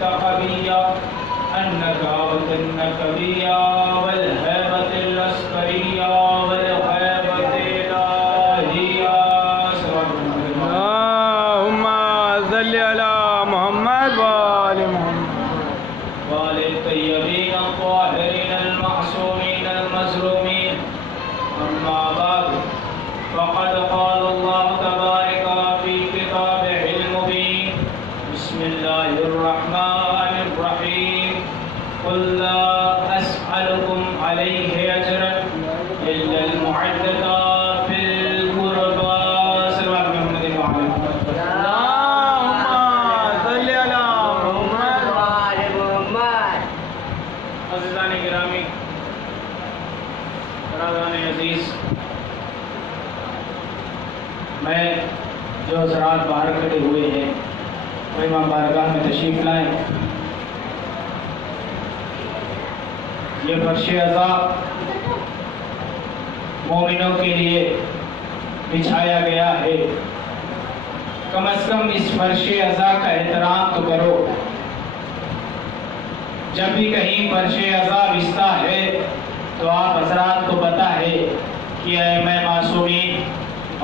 التقبية النكابة النكبية والهيبة العسكرية والهيبة الإلهية. اللهم صل على محمد وآل محمد وآل الطيبين الطاهرين المعصومين المظلومين. أما بعد، فقد قال الله تبارك في كتابه المبين: بسم الله الرحمن الرحيم. قل لا أسألكم عليه أجرا إلا المودة في القربى. صلى الله عليه وسلم. اللهم صل على محمد وآل محمد. عزیزان گرامی، برادران عزیز، میں جو حضرات باہر کھڑے ہوئے ہیں وہ امام بارگاہ میں تشریف لائیں. یہ فرش عزا مومنوں کے لیے بچھایا گیا ہے. کم از کم اس فرش عزا کا احترام تو کرو. جب بھی کہیں فرش عزا بچھتا ہے تو آپ حضرات کو پتہ ہے کہ ائمہ معصومین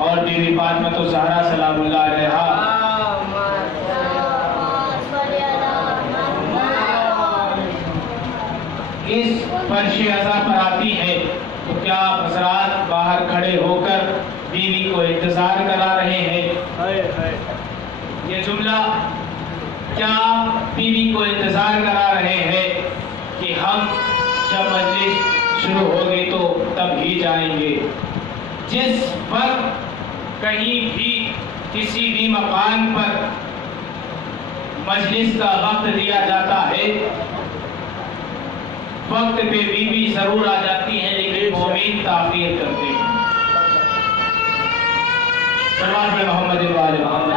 اور بی بی فاطمہ الزہرا سلام اللہ علیہا اس فرش عزا پر آتی ہے. تو کیا آپ حضرات باہر کھڑے ہو کر بیوی کو انتظار کرا رہے ہیں؟ یہ جملہ، کیا آپ بیوی کو انتظار کرا رہے ہیں کہ ہم جب مجلس شروع ہوگی تو تب ہی جائیں گے؟ جس وقت کہیں بھی کسی بھی مقام پر مجلس کا وقت دیا جاتا ہے، وقت پہ بیوی ضرور آ جاتی ہیں، لیکن مومن تاخیر کرتے ہیں. صلوات محمد و آل محمد.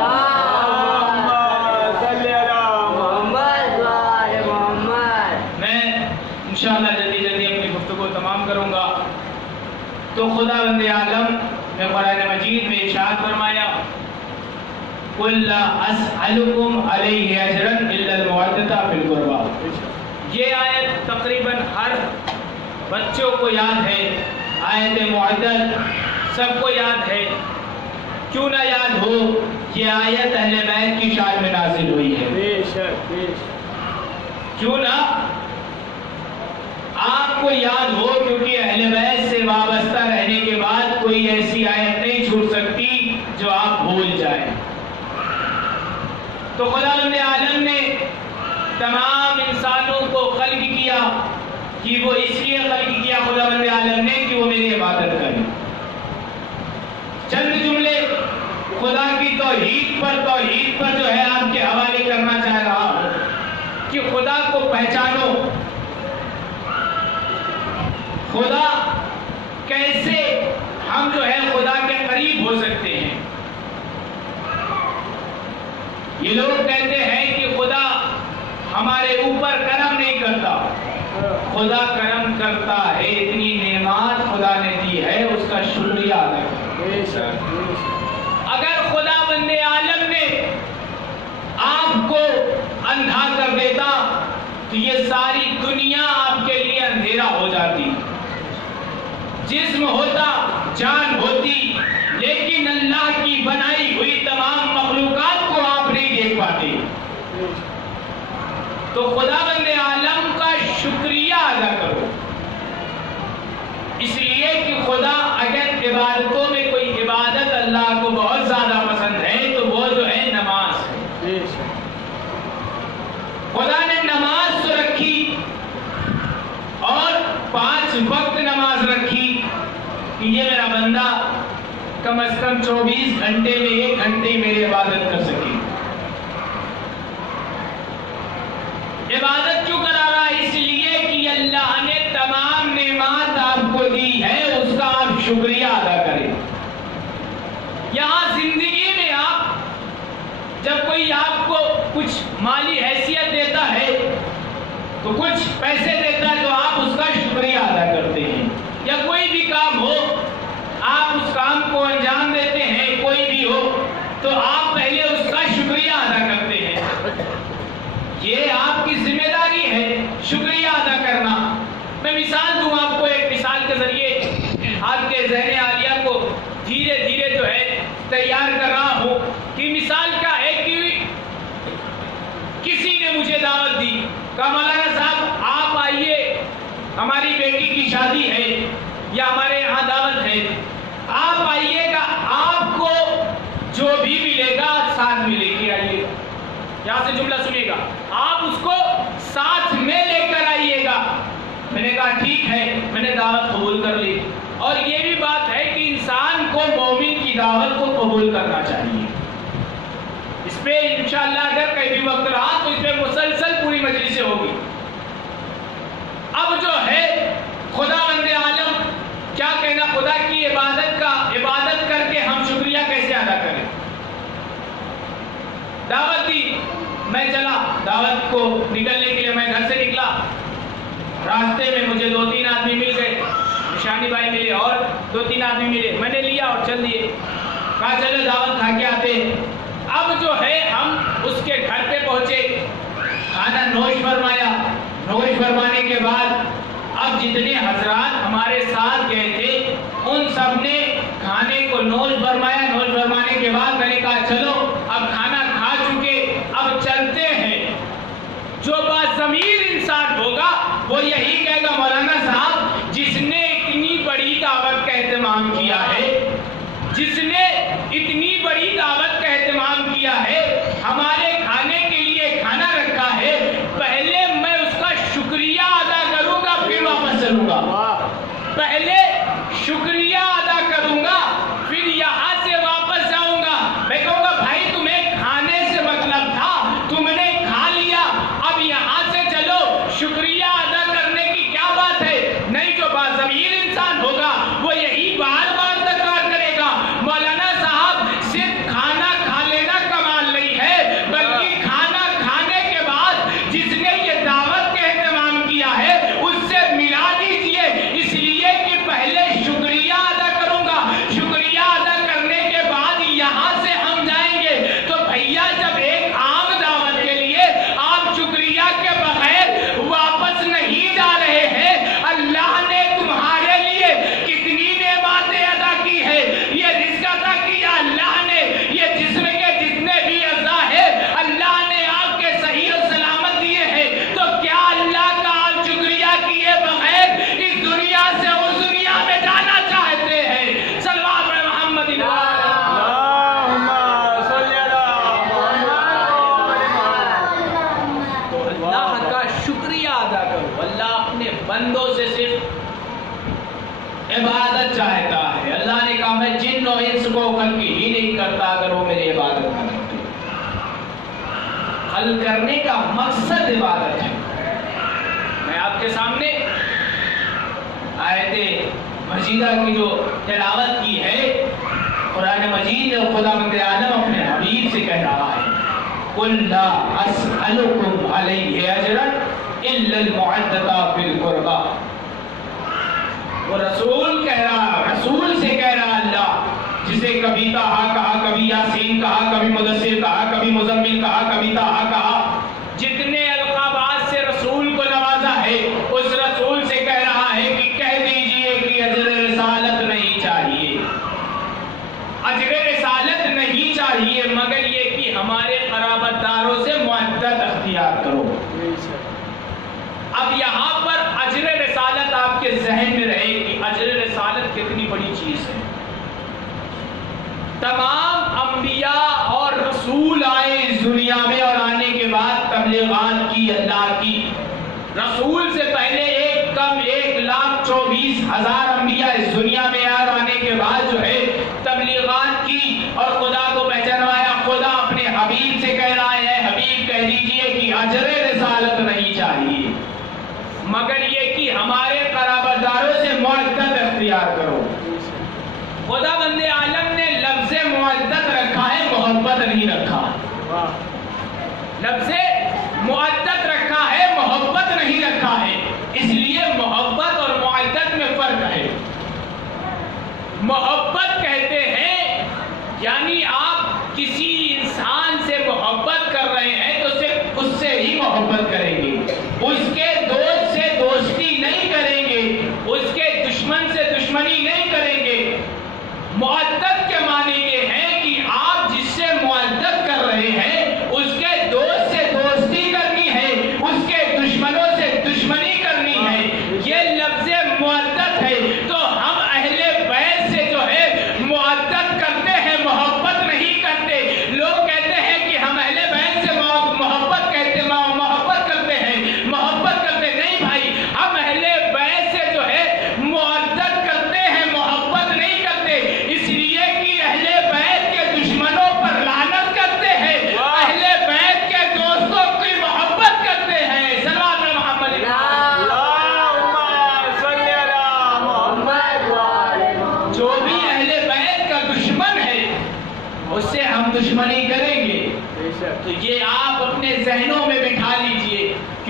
میں انشاءاللہ جلدی اپنی گفتگو تمام کروں گا. تو خدا بند عالم نے قرآن مجید میں ارشاد فرمایا: قُل لَا أَسْأَلُكُمْ عَلَيْهِ أَجْرًا إِلَّا الْمَوَدَّةَ فِي الْقُرْبَى. یہ آیت تقریباً ہر بچوں کو یاد ہے. آیت معدت سب کو یاد ہے. کیوں نہ یاد ہو؟ یہ آیت اہل بیت کی شان میں نازل ہوئی ہے. کیوں نہ آپ کو یاد ہو؟ کیونکہ اہل بیت سے وابستہ رہنے کے بعد کوئی ایسی آیت نہیں چھوٹ سکتی جو آپ بھول جائیں. تو خداوند عالم نے تمام انسانوں کو خلق کیا کہ وہ اس لیے خلق کیا خداوند عالم نے کہ وہ میری عبادت کریں. چند جملے خدا کی توحید پر جو ہے آپ کے حوالے کرنا چاہ رہا ہوں کہ خدا کو پہچانو. خدا کیسے ہم جو ہے خدا کے قریب ہو سکتے ہیں؟ یہ لوگ کہتے ہیں کہ خدا ہمارے اوپر کرم نہیں کرتا. خدا کرم کرتا ہے. اتنی نعمات خدا نے دی ہے، اس کا شکریہ ادا کرو. اگر خدا بند عالم نے آپ کو اندھا کر دیتا تو یہ ساری دنیا آپ کے لیے اندھیرا ہو جاتی. جسم ہوتا، جان ہوتی، لیکن اللہ کی بنائی ہوئی تمام مخلوقات کو آپ نہیں دیکھ پاتے. تو خدا بند عالم کا شکریہ ادا کرو. اس لیے کہ خدا اگر عبادتوں میں کوئی عبادت اللہ کو بہت زیادہ پسند ہے تو وہ جو ہے نماز ہے. خدا نے نماز رکھی اور 5 وقت نماز رکھی کہ یہ میرا بندہ کم از کم 24 گھنٹے میں 1 گھنٹے میری عبادت کر سکے. عبادت کیوں کرا رہا ہے؟ اس لیے کہ اللہ نے تمام نعمات آپ کو دی ہے، اس کا آپ شکریہ ادا کریں. یہاں زندگی میں آپ جب کوئی آپ کو کچھ مالی حیثیت دیتا ہے تو کچھ پیسے دیتا ہے تو آپ اس کا شکریہ ادا کرتے ہیں. یا کوئی بھی کام ہو آپ اس کام کو انجام دیتے ہیں، کوئی بھی ہو تو آپ پہلے اس کا شکریہ ادا کرتے ہیں. یہ آپ کی ذمہ داری ہے شکریہ ادا کرنا. میں مثال دوں آپ کو، ایک مثال کے ذریعے آپ کے ذہن عالیہ کو دھیرے دھیرے جو ہے تیار کر رہا ہوں. کہ مثال کیا ہے کہ کسی نے مجھے دعوت دی، کہا مولانا صاحب آپ آئیے، ہماری بیٹی کی شادی ہے یا ہمارے یہاں دعوت ہے، آپ آئیے گا، آپ کو جو بھی ملے گا ساتھ میں لے کے آئیے گا. یہاں سے جملہ سنیے گا، آپ اس کو ساتھ میں لے کر آئیے گا. میں نے کہا ٹھیک ہے، میں نے دعوت قبول کر لی. اور یہ بھی بات ہے کہ انسان کو مومن کی دعوت کو قبول کرنا چاہیے. اس پہ انشاءاللہ اگر کہیں بھی وقت رہا تو اس پہ مسلسل پوری مجلسیں ہوگی. اب جو ہے خدا بند عالم کیا کہنا، خدا کی عبادت کر کے ہم شکریہ کیسے ادا کریں. دعوت دی، میں چلا دعوت کو نکلنے کے لیے، میں گھر سے نکلا، راستے میں مجھے 2-3 آدمی مل گئے، نشانی بھائی ملے اور 2-3 آدمی ملے، میں نے لیا اور چل دیے. کہا چلو دعوت کھا کے آتے. اب جو ہے ہم اس کے گھر پہ پہنچے، کھانا نوش فرمایا. نوش فرمانے کے بعد اب جتنے حضرات ہمارے ساتھ گئے تھے ان سب نے کھانے کو نوش فرمایا. نوش فرمانے کے بعد میں نے کہا چلو اب کھانا کھا چکے، اب چلتے ہیں. جو باضمیر انسان ہوگا وہ یہی کہے گا مولانا صاحب جس نے اتنی بڑی دعوت کا اہتمام کیا ہے، جس نے اتنی بڑی دعوت کا اہتمام کیا ہے، ہمارے کھانے کے لیے کھانا رکھا ہے، پہلے میں اس کا شکریہ ادا کروں گا پھر واپس چلوں گا. پہلے شکریہ ادا کروں گا پھر یہاں سے واپس جاؤں گا. میں کہوں گا بھائی تمہیں کھانے سے مطلب تھا، تم نے کھا لیا، اب یہاں سے چلو، شکریہ ادا کرنے کی کیا بات ہے. نہیں، جو باضمیر انسان ہوگا وہ یہی بار بار تکرار کرے گا مولانا صاحب صرف کھانا کھا لینا کمال نہیں ہے، بلکہ کھانا کھانے کے بعد جس نے یہ دعوت کا اہتمام کیا ہے اس سے ملا دیجئے، اس لیے کہ پہلے شکریہ ادا کروں گا. شکریہ ادا کرنے کے بعد یہاں سے ہم جائیں گے. تو بھیا جب ایک عام دعوت کے لیے آپ شکریہ کے بغیر واپس نہیں جا رہے ہیں، اللہ نے تمہارے لیے کتنی نعمتیں ادا کی ہے. یہ رزق عطا کیا اللہ نے، یہ جسم کے جتنے بھی اعضاء ہیں اللہ نے آپ کے صحیح و سلامت دیے ہیں. تو کیا اللہ کا آپ شکریہ کیے بغیر اس دنیا سے اس دنیا میں جانا چاہتے ہیں؟ صلوات پڑھیں محمد اللہم صلی علی تو اللہ کا شکریہ ادا کرو. اللہ اپنے بندوں سے صرف عبادت چاہتا ہے. اللہ نے کہا میں جن و انس کو خلق ہی نہیں کرتا اگر وہ میری عبادت نہ کرتے. خلق کرنے کا مقصد عبادت ہے. میں آپ کے سامنے آیت مجیدہ کی جو تلاوت کی ہے، قرآن مجید اور خدا بند عالم اپنے حبیب سے کہہ رہا ہے قُلْ لَا أَسْأَلُكُمْ عَلَيْهِ أَجْرًا إِلَّا الْمُعَدَّةَ فِي الْقُرْبَى. وہ رسول کہہ رہا، رسول سے کہہ رہا اللہ، جسے کبھی طٰہٰ کہا، کبھی یاسین کہا، کبھی مدثر کہا، کبھی مزمل کہا، کبھی طٰہٰ کہا، جتنے القابات سے رسول کو نوازا ہے اس رسول سے کہہ رہا ہے کہ کہہ دیجئے کہ اجر رسالت نہیں چاہیے. اجر رسالت نہیں چاہیے مگر یہ کہ ہمارے قرابت داروں سے معدت اختیار کرو. اب یہاں پر اجر رسالت آپ کے ذہن میں رہے کہ اجر رسالت کتنی بڑی چیز ہے. تمام انبیاء اور رسول آئے اس دنیا میں اور آنے کے بعد تبلیغات کی اللہ کی. رسول سے پہلے ایک کم 1,24,000 انبیاء اس دنیا میں آئے اور آنے کے بعد جو ہے تبلیغات کی اور خدا کو پہچانوایا. خدا اپنے حبیب سے کہہ رہا ہے حبیب کہہ دیجئے کہ اجر رسالت نہیں چاہیے مگر یہ کہ ہمارے قرابت داروں سے معدت اختیار کرو. خدا بند عالم نے لفظ معدت رکھا ہے، محبت نہیں رکھا. لفظ معدت رکھا ہے، محبت نہیں رکھا ہے. اس لیے محبت اور معدت میں فرق ہے. محبت کہتے ہیں یعنی آپ کسی انسان سے محبت کر رہے ہیں تو صرف اس سے ہی محبت کریں گے.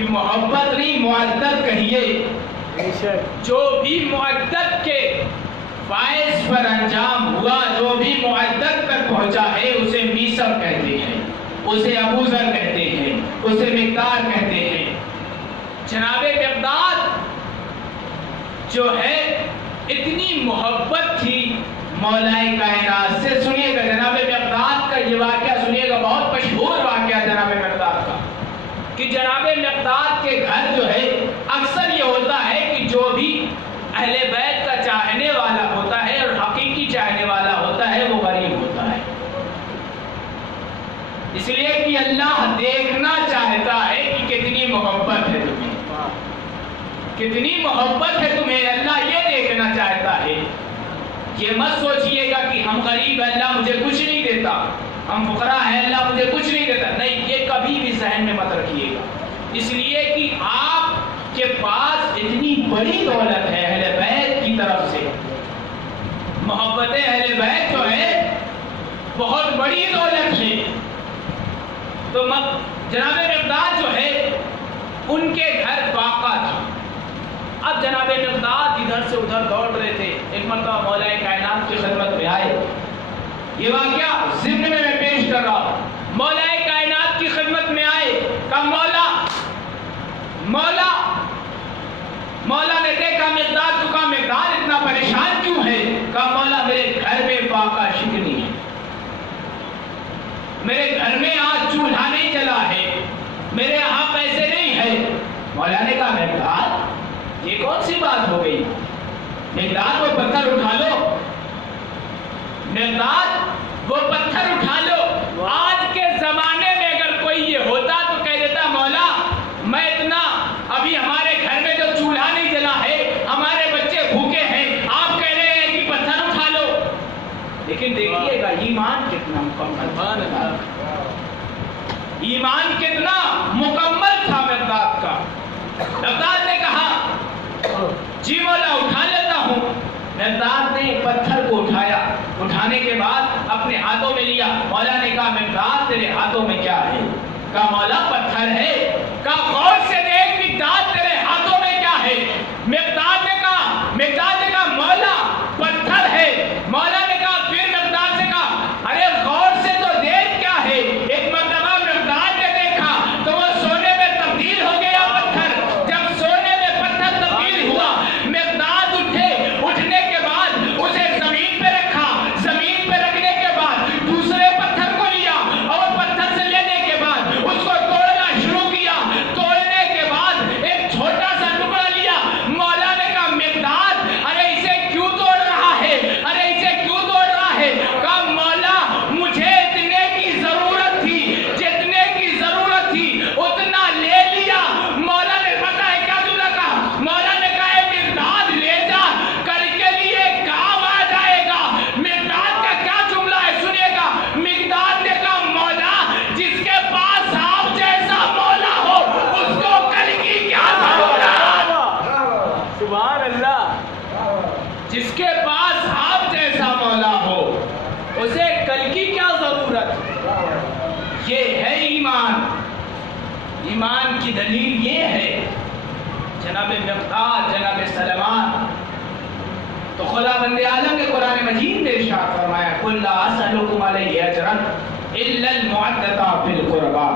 کہ محبت نہیں معدت کہیے، جو بھی معدت کے باعث پر انجام ہوا، جو بھی معدت تک پہنچا ہے، اسے میثر کہتے ہیں، اسے ابوذر کہتے ہیں، اسے مقدار کہتے ہیں۔ جناب مقداد جو ہے اتنی محبت تھی مولا کائنات سے۔ سنیے گا جناب مقداد کا یہ واقعہ، سنیے گا، بہت مشہور واقعہ جناب مقداد کا، کہ جناب مقداد کے گھر جو ہے اکثر یہ ہوتا ہے کہ جو بھی اہل بیت کا چاہنے والا ہوتا ہے اور حقیقی چاہنے والا ہوتا ہے وہ غریب ہوتا ہے، اس لیے کہ اللہ دیکھنا چاہتا ہے کہ کتنی محبت ہے تمہیں، کتنی محبت ہے تمہیں، اللہ یہ دیکھنا چاہتا ہے۔ یہ مت سوچئے گا کہ ہم غریب ہیں اللہ مجھے کچھ نہیں دیتا، ہم فقراء ہیں اللہ مجھے کچھ نہیں دیتا، نہیں، یہ کبھی بھی ذہن میں مت رکھیے گا، اس لیے کہ آپ کے پاس اتنی بڑی دولت ہے اہل بیت کی طرف سے، محبت اہل بیت جو ہے بہت بڑی دولت ہے۔ تو جناب مقداد جو ہے ان کے گھر باقا تھا۔ اب جناب مقداد ادھر سے ادھر دوڑ رہے تھے، ایک مرتبہ مولا کائنات کی خدمت میں آئے۔ یہ واقعہ ضمن میں پیش کر رہا ہوں۔ مولا کائنات کی خدمت میں آئے، کہا مولا نے دیکھا مقداد کو، کہا مقداد اتنا پریشان کیوں ہے؟ کہا مولا میرے گھر میں فاقہ شکنی ہے، میرے گھر میں آج چولہا نہیں جلا ہے، میرے یہاں پیسے نہیں ہے۔ مولا نے کہا مقداد یہ کون سی بات ہو گئی؟ مقداد وہ پتھر اٹھا لو، مقداد وہ پتھر اٹھا لو۔ آج کے زمانے میں اگر کوئی یہ ہوتا تو کہہ دیتا مولا میں اتنا، ابھی ہمارے گھر میں جو چولہا نہیں جلا ہے، ہمارے بچے بھوکے ہیں، آپ کہہ رہے ہیں کہ پتھر اٹھا لو۔ لیکن دیکھیے گا ایمان کتنا مکمل تھا، ایمان کتنا مکمل تھا مقداد کا۔ مقداد نے کہا جی مولا اٹھا لیتا ہوں۔ مقداد نے پتھر کو اٹھایا، اٹھانے کے بعد اپنے ہاتھوں میں لیا۔ مولا نے کہا مقداد تیرے ہاتھوں میں کیا ہے؟ کہا مولا پتھر ہے۔ کہا غور سے دیکھ مقداد تیرے ہاتھوں میں کیا ہے؟ مقداد نے کہا مولا پتھر ہے۔ مولا نے کہا پھر مقداد سے کہا ارے غور سے تو دیکھ کیا ہے؟ ایک مرتبہ مقداد نے دیکھا تو وہ سونے میں تبدیل ہو گیا پتھر۔ جب سونے میں پتھر تبدیل ہوا، مقداد اٹھے، اٹھنے کے بعد اسے زمین پہ رکھا، زمین پہ رکھنے کے بعد دوسرے پتھر کو لیا اور پتھر سے لینے کے بعد اس کو توڑنا شروع کیا۔ توڑنے کے بعد ایک چھوٹا سا ٹکڑا لیا۔ مولا نے کہا مقداد ارے اسے کیوں توڑ رہا ہے؟ ارے اسے کیوں توڑ رہا ہے؟ کہا مولا مجھے اتنے کی ضرورت تھی، جتنے کی ضرورت تھی اتنا لے لیا۔ مولا نے پتہ ہے کیا جملہ کہا؟ مولا نے کہا اے مقداد لے جا، کل کے لیے کام آ جائے گا۔ مقداد کا کیا جملہ ہے سنیے گا۔ مقداد نے کہا مولا جس کے پاس آپ جیسا مولا ہو اس کو کل کی کیا ضرورت؟ سبحان اللہ۔ جس کے پاس آپ جیسا مولا ہو اسے کل کی کیا ضرورت؟ یہ ہے ایمان۔ ایمان کی دلیل یہ ہے جناب مقداد، جناب سلمان۔ تو خدا بند عالم نے قرآن مجید میں ارشاد فرمایا قل لا اسألکم علیہ اجرا الا المودۃ فی القربى،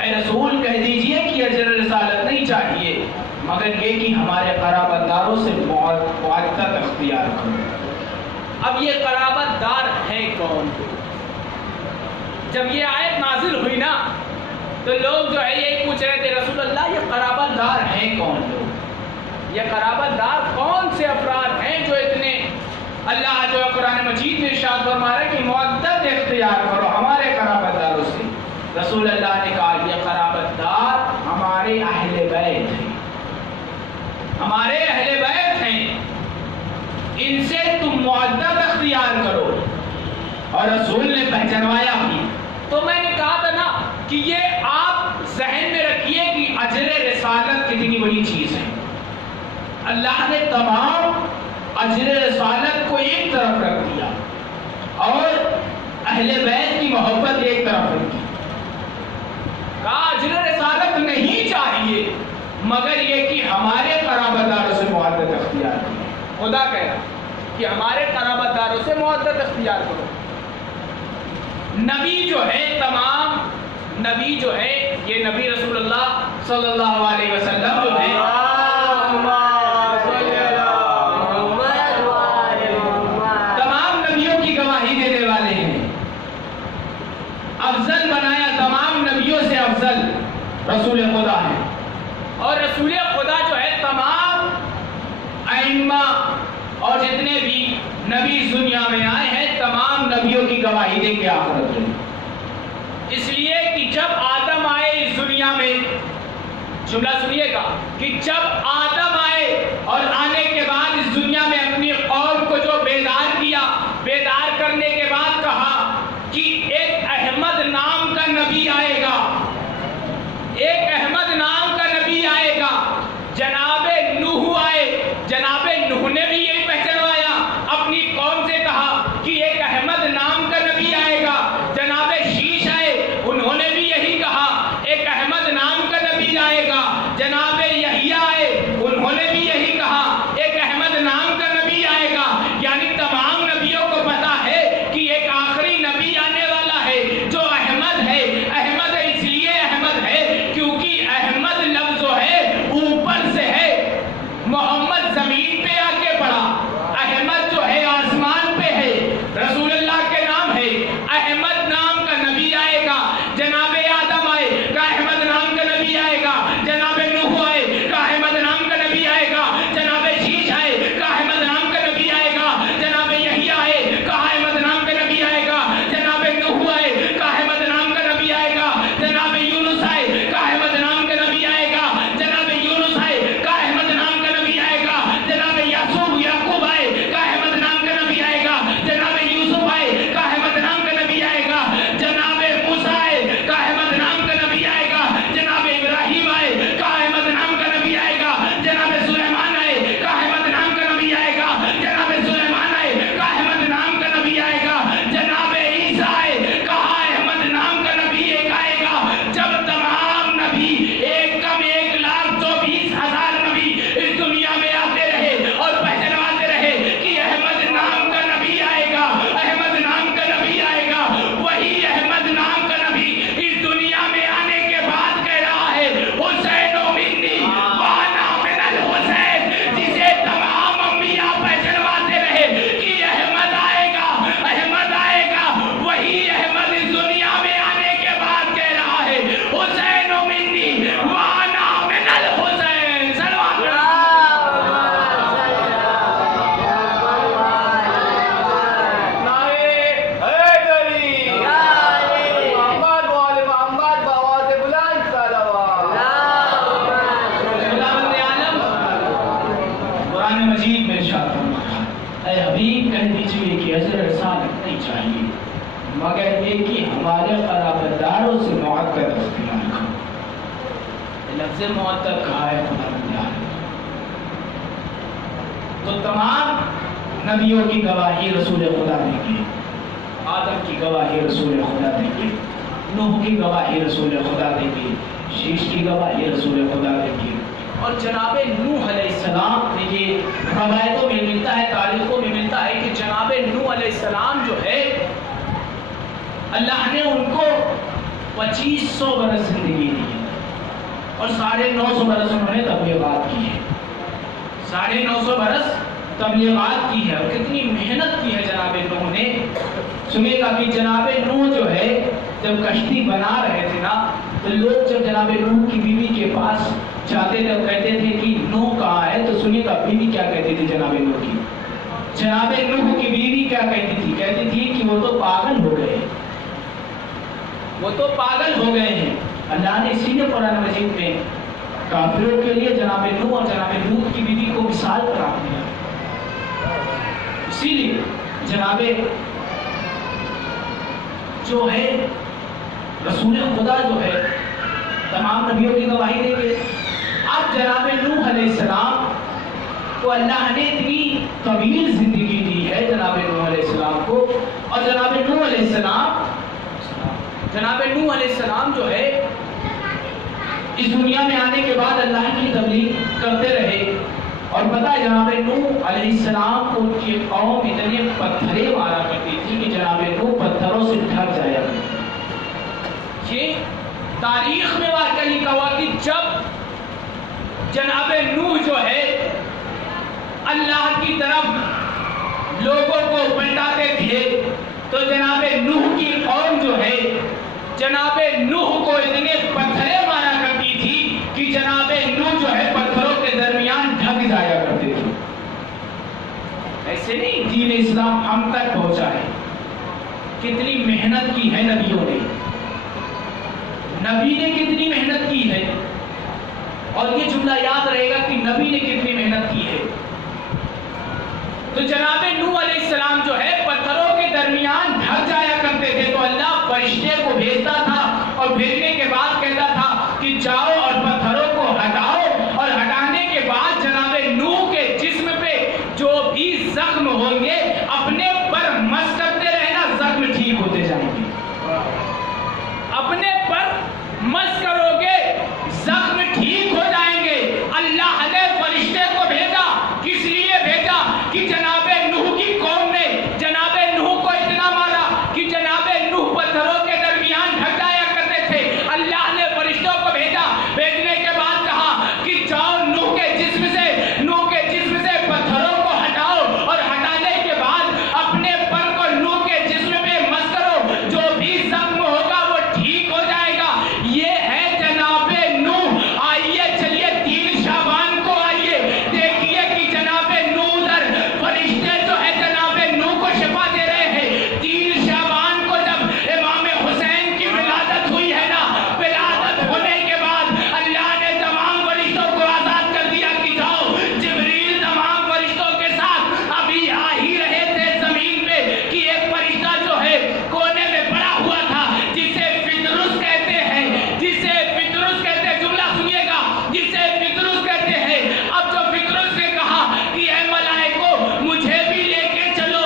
اے رسول کہہ دیجئے کہ اجر رسالت نہیں چاہیے مگر یہ کہ ہمارے قرابت داروں سے مودت اختیار کرو۔ اب یہ قرابت دار ہے کون؟ جب یہ آیت نازل ہوئی نا تو لوگ جو ہے یہی پوچھ رہے تھے رسول اللہ یہ قرابت دار ہیں کون لوگ؟ یہ قرابت دار کون سے افراد ہیں جو اتنے، اللہ جو ہے قرآن مجید میں ارشاد فرما رہا ہے کہ مودت اختیار کرو ہمارے قرابت داروں سے۔ رسول اللہ نے کہا یہ قرابت دار ہمارے اہل بیت ہیں، ہمارے اہل بیت ہیں، ان سے تم مودت اختیار کرو۔ اور رسول نے پہچانوایا بھی۔ تو میں نے کہا تھا نا کہ یہ آپ ذہن میں رکھیے کہ اجر رسالت کتنی بڑی چیز ہے۔ اللہ نے تمام اجر رسالت کو ایک طرف رکھ دیا اور اہل بیت کی محبت ایک طرف رکھ دی۔ کہا اجر رسالت نہیں مگر یہ کہ ہمارے قرابت داروں سے محبت اختیار کرو. خدا کہہ رہا کہ ہمارے قرابت داروں سے محبت اختیار کرو. نبی جو ہے تمام نبی جو ہے یہ نبی رسول اللہ صلی اللہ علیہ وسلم جو ہے تمام نبیوں کی گواہی دینے والے ہیں. افضل بنایا تمام نبیوں سے افضل رسول خدا ہے. اور رسول خدا جو ہے تمام ائمہ اور جتنے بھی نبی اس دنیا میں آئے ہیں تمام نبیوں کی گواہی دیں گے آخرت میں. اس لیے کہ جب آدم آئے اس دنیا میں، جملہ سنیے گا، کہ جب آدم آئے اور آنے کے بعد اس دنیا میں اپنی قوم کو جو بیدار کیا، بیدار کرنے کے بعد کہا کہ ایک احمد نام کا نبی آئے گا، ایک احمد نام کا نبی آئے گا. جناب نوح آئے، جناب نوح نے بھی یہی پہچانوایا، اپنی قوم سے کہا کہ ایک احمد نام کا نبی آئے گا. جناب شیش آئے، انہوں نے بھی یہی کہا ایک احمد نام کا نبی آئے گا. جناب یحییٰ آئے، انہوں نے بھی یہی کہا ایک احمد نام کا نبی آئے گا. یعنی تمام نبیوں کو پتا ہے کہ ایک آخری نبی آنے والا ہے جو احمد ہے. احمد اس لیے احمد ہے کیونکہ احمد لفظ جو ہے اوپر سے ہے، محمد زمین پہ آ کے پڑا، احمد جو ہے آسمان پہ ہے، رسول اللہ کے نام ہے. احمد نام کا نبی آئے گا. جناب آدم آئے کا احمد نام کا نبی آئے گا. جناب نوح آئے کا احمد نام کا نبی آئے گا. جناب شیش آئے کا احمد نام کا نبی آئے گا. جناب یحییٰ آئے کا احمد نام کا نبی آئے گا. جناب نوح آئے کا احمد نام کا نبی آئے گا. جناب یونس آئے کا احمد نام کا نبی آئے گا. جناب یونس آئے کا احمد نام کا نبی آئے گا. جناب یعقوب آئے کا احمد نام کا نبی آئے گا. جناب یوسف آئے کا احمد نام کا نبی آئے گا. جناب موسیٰ آئے کا احمد نام کا نبی آئے گا. جناب ابراہیم آئے کا احمد نام کا نبی آئے گا. جناب سلیمان آئے کا احمد نام کا نبی آئے گا. جناب سلیمان آئے کا احمد نام کا نبی آئے گا. جناب عیسیٰ آئے کا احمد نام کا نبی ایک آئے گا. جب تمام نبی ایک کم 1,24,000 نبی اس دنیا میں آتے رہے اور پہچانواتے رہے کہ احمد نام کا نبی آئے گا، احمد نام کا نبی آئے گا. وہی احمد نام کا نبی اس دنیا میں آنے کے بعد کہہ رہا ہے حسین منی وانا من الحسین، جسے تمام انبیاء پہچانواتے رہے کہ احمد آئے گا، احمد آئے گا. وہی احمد اس دنیا میں آنے کے بعد کہہ رہا ہے حسین منی وانا من الحسین. صلوات قرآن مجید میں ارشاد فرمایا، اے حبیب کہہ دیجئے کہ اجر رسالت نہیں چاہیے مگر یہ کہ ہمارے قرابت داروں سے محبت اختیار کرو. لفظ محبت کہا ہے خدا نے. تو تمام نبیوں کی گواہی رسول خدا دیں گے. آدم کی گواہی رسول خدا دیں گے، نوح کی گواہی رسول خدا دیں گے، شیش کی گواہی رسول خدا دیں گے. اور جناب نوح علیہ السلام یہ روایتوں میں ملتا ہے، تاریخوں میں ملتا ہے کہ جناب نوح علیہ السلام جو ہے اللہ نے ان کو 2500 برس زندگی دی اور 950 برس انہوں نے تبلیغات کی ہے. 950 برس تبلیغات کی ہے اور کتنی محنت کی ہے جناب نوح نے. سنیے گا کہ جناب نوح جو ہے جب کشتی بنا رہے تھے نا تو لوگ جب جناب نوح کی بیوی کے پاس جاتے تھے کہتے تھے کہ نوح کہاں ہے، تو سنیے گا بیوی کیا کہتی تھی جناب نوح کی. جناب نوح کی بیوی کیا کہتی تھی؟ کہتی تھی کہ وہ تو پاگل ہو گئے، وہ تو پاگل ہو گئے ہیں. اللہ نے اسی لیے قرآن مجید میں کافروں کے لیے جناب نوح اور جناب لوط کی بیوی کو مثال قرار دیا. اسی لیے جناب جو ہے رسول خدا جو ہے تمام نبیوں کی گواہی دیں گے. اب جناب نوح علیہ السلام کو اللہ نے اتنی طویل زندگی دی ہے جناب نوح علیہ السلام کو. اور جناب نوح علیہ السلام جو ہے اس دنیا میں آنے کے بعد اللہ کی تبلیغ کرتے رہے، اور پتہ ہے جناب نوح علیہ السلام کو ان کی قوم اتنے پتھرے مارا کرتی تھی کہ جناب نوح پتھروں سے ڈھک جایا کرتے۔ یہ تاریخ میں واقعہ لکھا ہوا کہ جب جناب نوح جو ہے اللہ کی طرف لوگوں کو پلٹاتے تھے تو جناب نوح کی قوم جو ہے جناب نوح کو اتنے پتھرے مارا کرتی تھی کہ جناب نوح جو ہے پتھروں کے درمیان ڈھک جایا کرتے تھے۔ ایسے نہیں دین اسلام ہم تک پہنچا ہے، کتنی محنت کی ہے نبیوں نے، نبی نے کتنی محنت کی ہے، اور یہ جملہ یاد رہے گا کہ نبی نے کتنی محنت کی ہے۔ تو جناب نوح علیہ السلام جو ہے پتھروں کے درمیان ڈھک جایا کرتے تھے، تو اللہ فرشتے کو بھیجتا تھا، اور بھیجنے کے بعد کہتا تھا کہ جاؤ اور پتھروں کو ہٹاؤ، اور ہٹانے کے بعد جناب نوح کے جسم پہ جو بھی زخم ہوں گے اپنے پر مس کرتے رہنا، زخم ٹھیک ہوتے جائیں گے۔ اپنے پر مس کرو گے زخم ٹھیک ہو جائیں گے۔ اللہ نے فرشتے کو بھیجا، کس لیے بھیجا کہ جناب نوح کی قوم نے جناب نوح کو اتنا مارا کہ جناب نوح پتھروں کے درمیان ڈھک جایا کرتے تھے۔ اللہ نے فرشتوں کو بھیجا، بھیجنے کے بعد کہا کہ جاؤ نوح کے جسم سے پتھروں کو ہٹاؤ، اور ہٹانے کے بعد اپنے پر کو نوح کے جسم پہ مس کرو، جو بھی زخم ہوگا وہ ٹھیک ہو جائے گا۔ یہ ہے جناب نوح۔ آئیے چلیے 3 شعبان کو آئیے دیکھیے کہ جناب نوح ادھر فرشتے جو ہے جناب نوح کو شفا دے رہے ہیں۔ 3 شعبان کو جب امام حسین کی ولادت ہوئی ہے نا، ولادت ہونے کے بعد اللہ نے تمام فرشتوں کو آزاد کر دیا کہ جاؤ۔ جبریل تمام فرشتوں کے ساتھ ابھی آ ہی رہے تھے زمین پہ کہ ایک فرشتہ جو ہے کونے میں پڑا ہوا تھا، جسے فطرس کہتے ہیں، جملہ سنیے گا، جسے فطرس کہتے ہیں۔ اب جو فطرس نے کہا کہ اے ملائکو مجھے بھی لے کے چلو،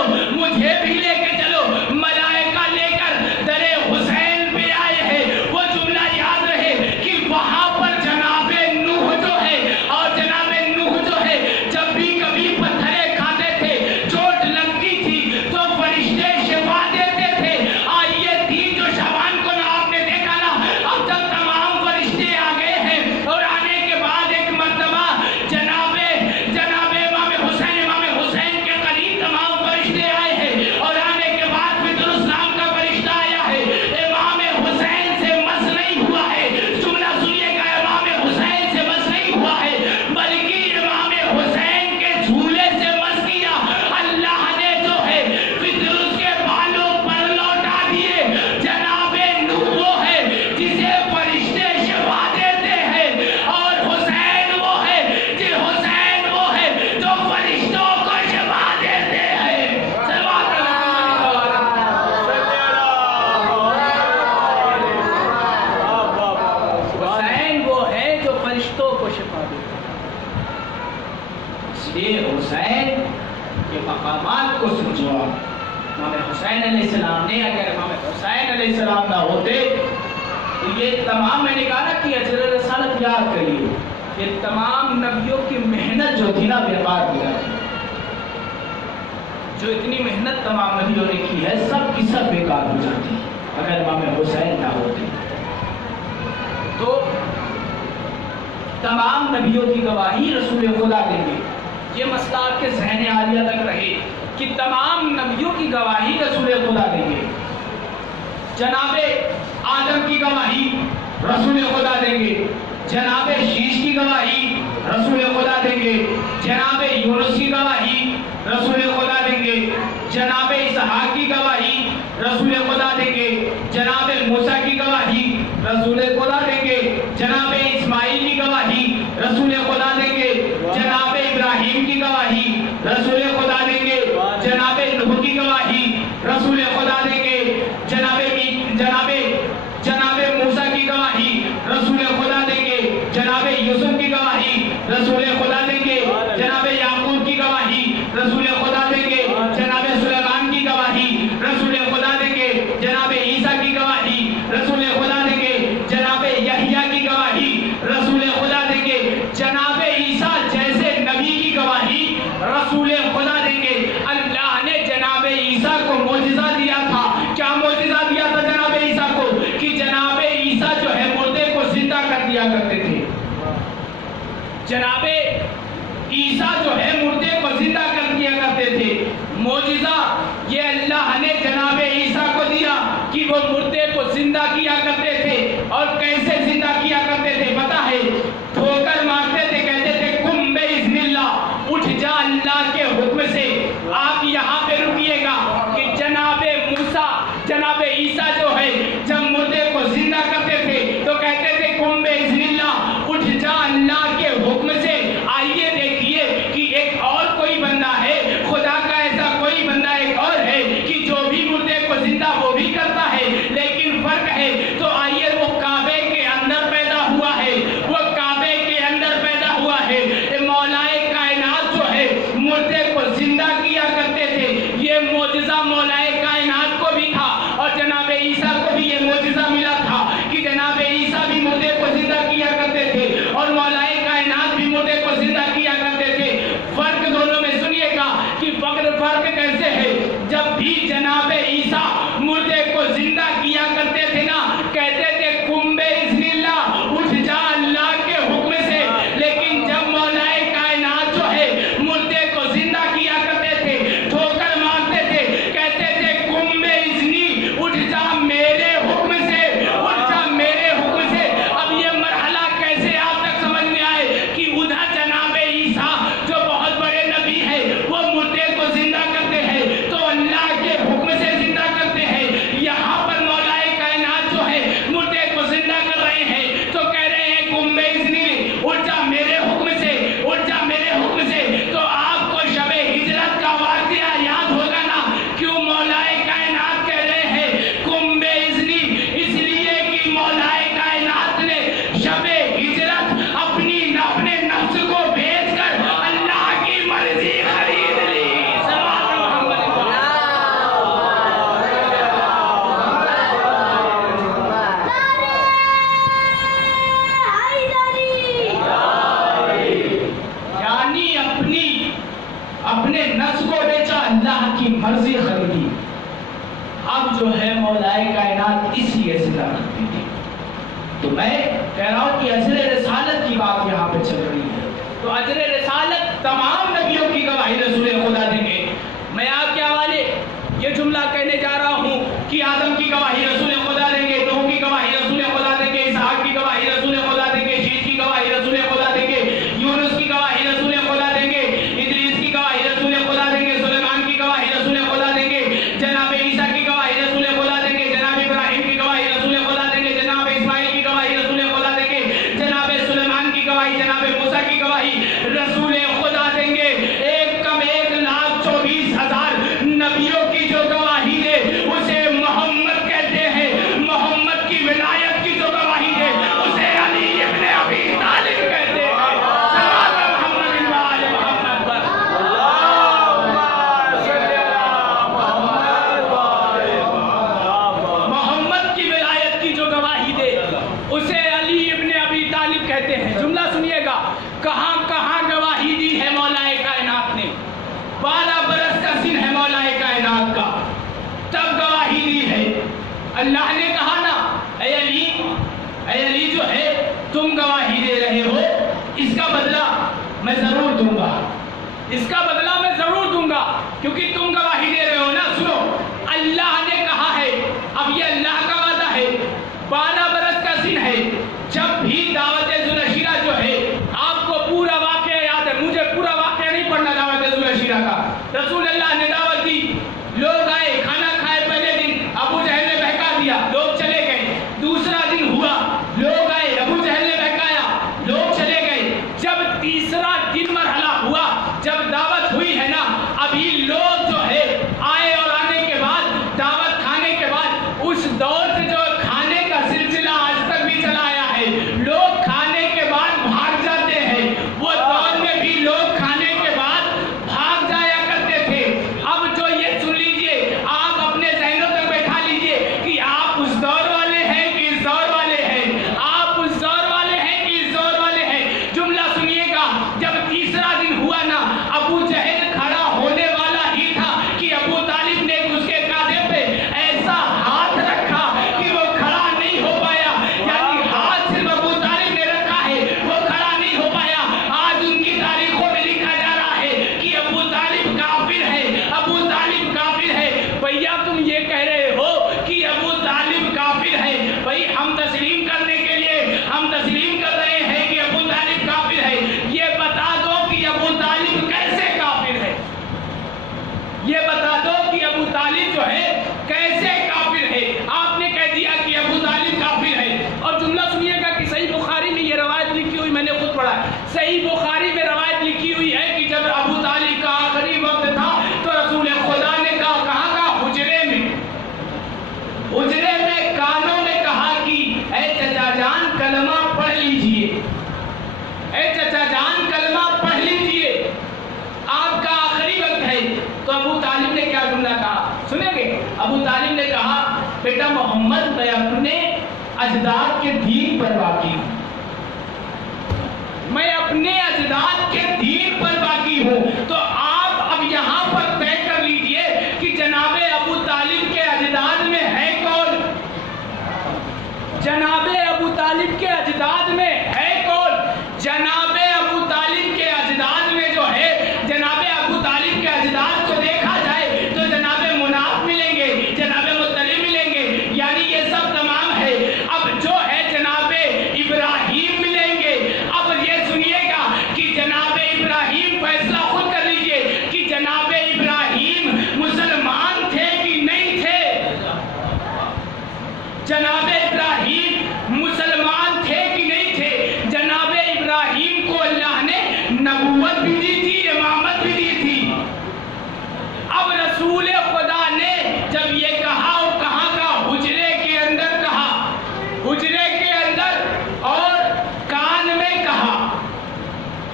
ملائکہ لے کر در حسین پہ آئے ہیں۔ وہ جملہ یاد رہے کہ وہاں پر جناب نوح جو ہے، اور جناب نوح جو ہے جب بھی کبھی پتھرے کھاتے تھے، چوٹ لگتی تھی تو فرشتے شفا دیتے تھے۔ آئیے 3 جو شعبان کو نا آپ نے دیکھا نا، اب جب تمام فرشتے آ گئے ہیں، اور آنے کے بعد ایک مرتبہ جناب امام حسین کے قریب تمام فرشتے آئے ہیں، اور آنے کے بعد فطرس نام کا فرشتہ آیا ہے۔ امام حسین سے مس نہیں ہوا ہے، جملہ سنیے گا، امام حسین سے مس نہیں ہوا ہے، بلکہ امام حسین کے جھولے سے مس کیا۔ اللہ نے جو ہے فطرس کے بالوں پر لوٹا دیے۔ جناب نوح وہ ہے جسے فرشتے شفا دیتے ہیں، اور حسین وہ ہے جو فرشتوں کو شفا دیتے ہیں۔ سلوات حسین وہ ہے جو فرشتوں کو شفا دیتے ہیں۔ اس لیے حسین کے مقامات کو سمجھو۔ امام حسین علیہ السلام نے، اگر امام حسین علیہ السلام نہ ہوتے تو یہ تمام، میں نے کہا نا کہ اجر رسالت یاد کریے، یہ تمام نبیوں کی محنت جو تھی نا بیکار ہو جاتی۔ جو اتنی محنت تمام نبیوں نے کی ہے سب کی سب بیکار ہو جاتی اگر امام حسین نہ ہوتے۔ تو تمام نبیوں کی گواہی رسول خدا دیں گے۔ یہ مسئلہ آپ کے ذہن عالیہ تک رہے کہ تمام نبیوں کی گواہی رسول خدا دیں گے۔ جناب آدم کی گواہی رسول خدا دیں گے، جناب شیش کی گواہی رسول خدا دیں گے، جناب یونس کی گواہی رسول خدا دیں گے، جناب اسحاق کی گواہی رسول خدا دیں گے، جناب موسیٰ کی گواہی رسول خدا دیں گے، جناب اسماعیل کی گواہی رسول خدا دیں گے، جناب ابراہیم کی گواہی رسول خدا دیں گے، جناب نوح کی گواہی رسول خدا دیں گے، جناب موسیٰ کی گواہی رسول خدا دیں گے، جناب یوسف کی گواہی رسول خدا دیں گے، جناب یعقوب کی گواہی رسول خدا دیں گے، جناب سلیمان کی گواہی رسول خدا دیں گے، جناب عیسیٰ کی گواہی رسول خدا دیں گے، جناب یحییٰ کی گواہی جناب عیسیٰ جو ہے مردے کو زندہ کر دیا کرتے تھے. معجزہ یہ اللہ نے جناب عیسیٰ کو دیا کہ وہ مردے کو زندہ کیا کرتے تھے. اور کیسے زندہ کیا کرتے تھے پتہ ہے؟ ٹھوکر مارتے تھے, کہتے تھے قم بإذن اللہ, اٹھ جا اللہ کے حکم سے. آپ یہاں پہ رکیے گا کہ جناب موسیٰ, جناب عیسیٰ جو ہے جب مردے کو زندہ کرتے تھے تو کہتے تھے قم بإذن اللہ, اٹھ جا اللہ کے حکم سے. آئیے دیکھیے کہ ایک اور کوئی بندہ ہے, خدا کا ایسا کوئی بندہ ایک اور ہے کہ جو بھی مردے کو زندہ وہ بھی کرتا ہے, لیکن فرق ہے. تو آئیے وہ کعبے کے اندر پیدا ہوا ہے, وہ کعبے کے اندر پیدا ہوا ہے. مولائے کائنات جو ہے مردے کو زندہ کیا کرتے تھے. یہ معجزہ مولائے کائنات کو بھی تھا اور جناب عیسیٰ کو بھی یہ معجزہ ملا تھا کہ جناب عیسیٰ بھی مردے کو زندہ کیا کرتے تھے اور مولائے کائنات بھی مردے کو زندہ کیا کرتے تھے. فرق دونوں میں سنیے گا کہ فرق کیسے ہے. جب بھی جناب عیسیٰ مردے کو زندہ کیا کرتے تھے نا, کہتے تھے قم بإذن اللہ, اٹھ جا اللہ کے حکم سے. لیکن جب مولائے کائنات جو ہے مردے کو زندہ کیا کرتے تھے, ٹھوکر مارتے تھے, کہتے تھے قم بإذنی, اٹھ جا میرے حکم سے, اٹھ جا میرے حکم سے. اب یہ مرحلہ کیسے آپ تک سمجھ میں آئے کہ ادھر جناب عیسیٰ جو بہت بڑے نبی ہے وہ مردے کو زندہ کرتے ہیں تو اللہ کے حکم سے زندہ کرتے ہیں. یہاں پر مولائے کائنات جو ہے مردے کو زندہ کر رہے ہیں تو کہہ رہے ہیں قم بإذنی, اٹھ جا میرے حکم سے, اٹھ جا میرے حکم سے. تو آپ کو شب ہجرت کا واقعہ یاد ہوگا نا, کیوں مولائے کائنات کہہ رہے ہیں قم بإذنی؟ اس لیے کہ مولائے کائنات نے شب ہجرت اپنے نفس کو بیچ کر اللہ کی مرضی خرید لی. یعنی اپنے نفس کو بیچا, اللہ کی مرضی خریدی. اب جو ہے مولائے کائنات اس لیے زندہ کرتی تھی. تو میں کہہ رہا ہوں کہ اجر رسالت کی بات یہاں پہ چل رہی ہے. تو اجر رسالت تمام نبیوں کی گواہی رسول خدا دیں گے. میں آپ کے حوالے یہ جملہ کہنے جا رہا ہوں کہ آدم کی گواہی رسول خدا دیں گے, نوح کی گواہی رسول خدا دیں گے, اسحاق کی گواہی رسول خدا دیں گے, شیش کی گواہی رسول خدا دیں گے, یونس کی گواہی رسول خدا دیں گے, ادریس کی گواہی رسول خدا دیں گے, سلیمان کی گواہی رسول خدا دیں گے, جناب عیسیٰ کی گواہی رسول خدا دیں گے, جناب ابراہیم کی گواہی رسول خدا دیں گے, جناب اسماعیل کی گواہی رسول خدا دیں گے, جناب سلیمان کی گواہی, جناب موسیٰ کی گواہی رسول خدا دیں گے. ایک کم 1,24,000 نبیوں کی جو گواہی دے اسے محمد کہتے ہیں. محمد کی ولایت کی جو گواہی دے اسے علی ابن ابی طالب کہتے ہیں. محمد کی ولایت کی جو گواہی دے اسے علی ابن ابی طالب کہتے ہیں. جملہ سنیے گا, کہاں کہاں گواہی دی ہے مولائے کائنات نے. 12 برس کا سن ہے مولائے کائنات کا, تب گواہی دی ہے. اللہ نے کہا نا اے علی جو ہے تم گواہی دے رہے ہو, اس کا بدلہ میں ضرور دوں گا, اس کا بدلہ میں ضرور دوں گا کیونکہ تم گواہی دے رہے ہو نا. سنو, اللہ نے کہا ہے, اب یہ اللہ کا وعدہ ہے, 12 برس کا سن ہے. جب بھی دعوت ذوالعشیرہ جو ہے, آپ کو پورا واقعہ یاد ہے, مجھے پورا واقعہ نہیں پڑھنا دعوت ذوالعشیرہ کا. رسول اللہ نے دعوت دی, لوگ آئے, کھانا کھائے. پہلے دن ابو جہل نے بہکا دیا, لوگ چلے گئے. دوسرا دن ہوا, لوگ آئے, ابو جہل نے بہکایا, لوگ چلے گئے. جب تیسرا دن مرحلہ ہوا, جب دعوت ہوئی ہے نا, ابھی لوگ جو ہے میں اپنے اجداد کے دین پر باقی ہوں، میں اپنے اجداد کے دین پر باقی ہوں۔ تو آپ اب یہاں پر طے کر لیجئے کہ جناب ابو طالب کے اجداد میں ہے کون؟ جناب ابو طالب کے اجداد میں ہے کون؟ جناب ابو طالب کے اجداد میں جو ہے، جناب ابو طالب کے اجداد کو دیکھا جائے تو جناب مناف ملیں گے، جناب مطلب ملیں گے، یعنی یہ سب تمام ہے۔ اب جو ہے جناب ابراہیم ملیں گے۔ اب یہ سنیے گا کہ جناب ابراہیم، فیصلہ خود کر لیجئے کہ جناب ابراہیم مسلمان تھے کہ نہیں تھے؟ جناب ابراہیم مسلمان تھے کہ نہیں تھے؟ جناب ابراہیم کو اللہ نے نبوت بھی دی تھی، امامت بھی دی تھی۔ اب رسول خدا نے جب یہ کہا، اور کہاں کا؟ حجرے کے اندر کہا، حجرے کے اندر اور کان میں کہا۔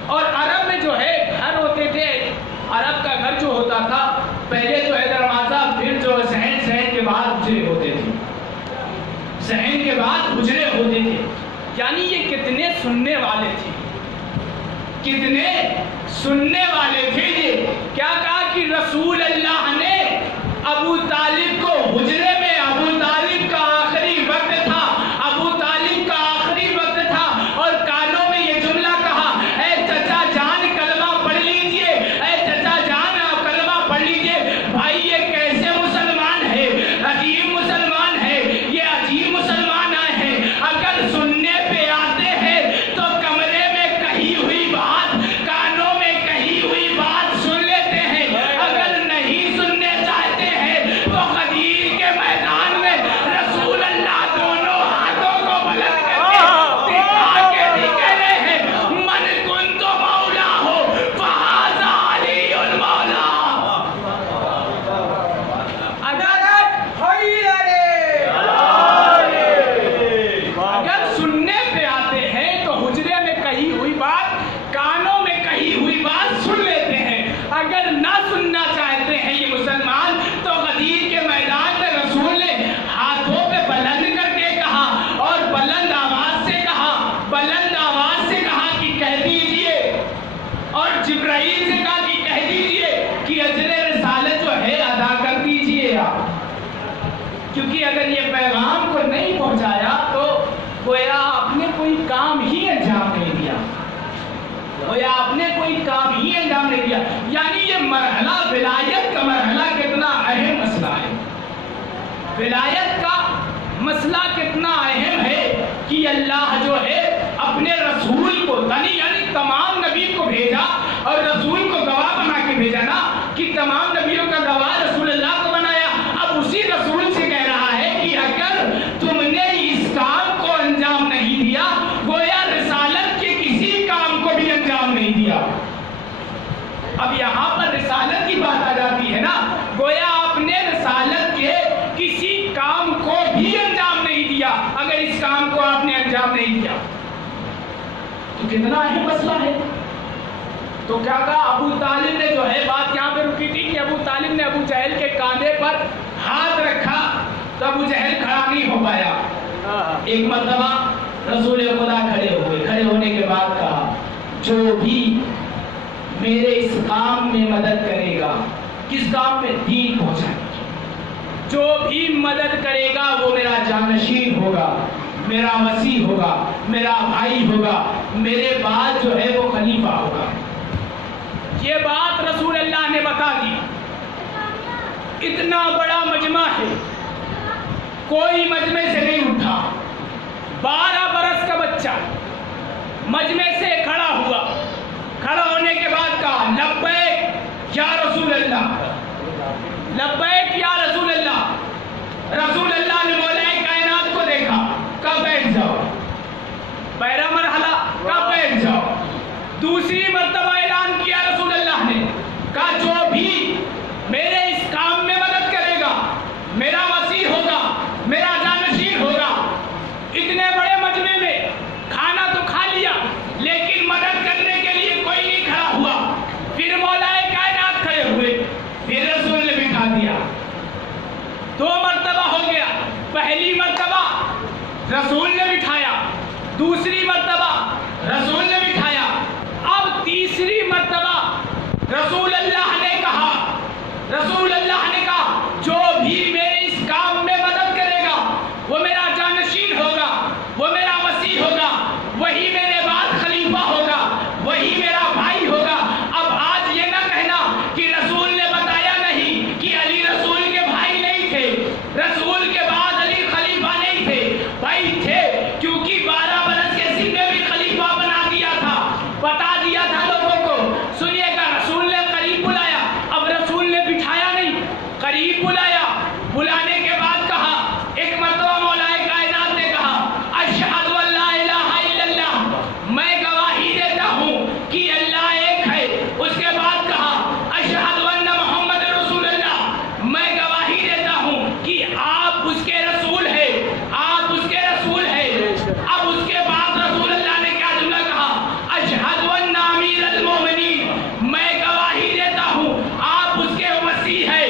اور عرب میں جو ہے گھر ہوتے تھے، عرب کا گھر جو ہوتا تھا پہلے جو ہے دروازہ، پھر جو صحن، صحن کے بعد حجرے ہوتے تھے، صحن کے بعد حجرے ہوتے تھے۔ یعنی یہ کتنے سننے والے تھے، کتنے سننے والے تھے۔ یہ کیا کہا کہ رسول اللہ نے ابو طالب کو حجرے میں، ابو طالب کا آخری وقت تھا، ابو طالب کا آخری وقت تھا، اور کانوں میں یہ جملہ کہا، اے چچا جان کلمہ پڑھ لیجئے، اے چچا جان آپ کلمہ پڑھ لیجئے۔ بھائی یہ کیسے مسلمان ہے؟ عجیب مسلمان ہے، یہ عجیب مسلمان آئے ہیں۔ اگر سننے پہ آتے ہیں تو کمرے میں کہی ہوئی بات، کانوں میں کہی ہوئی بات سن لیتے ہیں، اگر نہیں سننے چاہتے ہیں تو غدیر کے میدان میں رسول اللہ دونوں ہاتھوں کو بلند کر کے دکھا کے بھی کہہ رہے ہیں، من کنت مولا ہو فہذا علی المولا۔ اگر سننے پہ آتے ہیں تو حجرے میں کہی ہوئی بات، کانوں میں کہی ہوئی بات سن لیتے ہیں، اگر نہ سننا چاہتے ہیں یہ مسلمان تو غدیر کے میدان میں رسول نے ہاتھوں پہ بلند کر کے کہا، اور بلند آواز سے کہا، بلند آواز سے کہا کہ کہہ دیجئے، اور جبرائیل سے کہا کہ کہہ دیجئے کہ اجر رسالت جو ہے ادا کر دیجئے آپ، کیونکہ اگر یہ پیغام کو نہیں پہنچایا تو گویا آپ نے کوئی کام ہی انجام نہیں دیا، گویا آپ نے کوئی کام ہی انجام نہیں دیا۔ یعنی یہ مرحلہ، ولایت کا مرحلہ کتنا اہم مسئلہ ہے، ولایت کا مسئلہ کتنا اہم ہے کہ اللہ جو ہے اپنے رسول کو، یعنی تمام نبی کو بھیجا، اور رسول کو گواہ بنا کے بھیجا نا، کہ تمام نبیوں کا گواہ رسول اللہ کو بنایا۔ اب اسی رسول سے کہہ رہا ہے کہ اگر تم نے اس کام کو انجام نہیں دیا، گویا رسالت کے کسی کام کو بھی انجام نہیں دیا۔ اب یہاں پر رسالت کی بات آ جاتی ہے نا، گویا آپ نے رسالت کے کسی کام کو بھی انجام نہیں دیا۔ اگر اس کام کو آپ نے انجام نہیں دیا تو کتنا اہم مسئلہ ہے۔ تو کیا کہا؟ ابو طالب نے جو ہے، بات یہاں پہ رکی تھی کہ ابو طالب نے ابو جہل کے کاندھے پر ہاتھ رکھا تو ابو جہل کھڑا نہیں ہو پایا۔ ایک مرتبہ رسول خدا کھڑے ہوئے، کھڑے ہونے کے بعد کہا، جو بھی میرے اس کام میں مدد کرے گا، کس کام میں؟ دین پہنچانے کی، جو بھی مدد کرے گا وہ میرا جانشین ہوگا، میرا وسیع ہوگا، میرا بھائی ہوگا، میرے بعد جو ہے وہ خلیفہ ہوگا۔ یہ بات رسول اللہ نے بتا دی۔ اتنا بڑا مجمع ہے، کوئی مجمع سے نہیں اٹھا۔ 12 برس کا بچہ مجمع سے کھڑا ہوا، کھڑا ہونے کے بعد کہا، لبیک یا رسول اللہ، لبیک یا رسول اللہ۔ رسول اللہ نے مولا کائنات کو دیکھا، کہا بیٹھ جاؤ۔ پہلا مرحلہ، کہا بیٹھ جاؤ۔ دوسری مرتبہ اعلان کیا رسول اللہ نے، کہا جو بھی میرے اس کام میں مدد کرے گا، میرا وسیع ہوگا، میرا جانشین ہوگا۔ اتنے بڑے مجمع میں کھانا تو کھا لیا، لیکن مدد کرنے کے لیے کوئی نہیں کھڑا ہوا۔ پھر مولا کائنات کھڑے ہوئے، پھر رسول نے بٹھا دیا۔ 2 مرتبہ ہو گیا۔ پہلی مرتبہ دوسری مرتبہ رسول نے بٹھایا، اب تیسری مرتبہ رسول اللہ نے کہا، رسول اللہ نے کہا جو بھی میرے اس کام میں مدد کرے گا وہ میرا جانشین ہوگا، وہ میرا وصی ہوگا، وہی میرے بعد خلیفہ ہوگا، وہی میرا بھائی ہوگا۔ اب آج یہ نہ کہنا کہ رسول نے بتایا نہیں کہ علی رسول کے بھائی نہیں تھے، رسول کے بعد علی خلیفہ نہیں تھے، بھائی تھے، کیونکہ 12 برس کے سن میں بھی خلیفہ بنا دیا تھا، بتا دیا تھا لوگوں کو۔ سنیے گا، رسول نے قریب بلایا، اب رسول نے بٹھایا نہیں، قریب بلایا، بلانے کے بعد کہا، ایک مرتبہ مولا کائنات نے کہا اشہد ان لا الہ الا اللہ، میں گواہی دیتا ہوں کہ اللہ ایک ہے۔ اس کے بعد کہا اشہد ان محمد رسول اللہ، میں گواہی دیتا ہوں کہ آپ اس کے رسول ہیں، آپ اس کے رسول ہیں۔ اب اس کے بعد رسول اللہ نے کیا جملہ کہا، اشہد ان امیر المومنین، میں گواہی دیتا ہوں آپ اس کے وصی ہیں،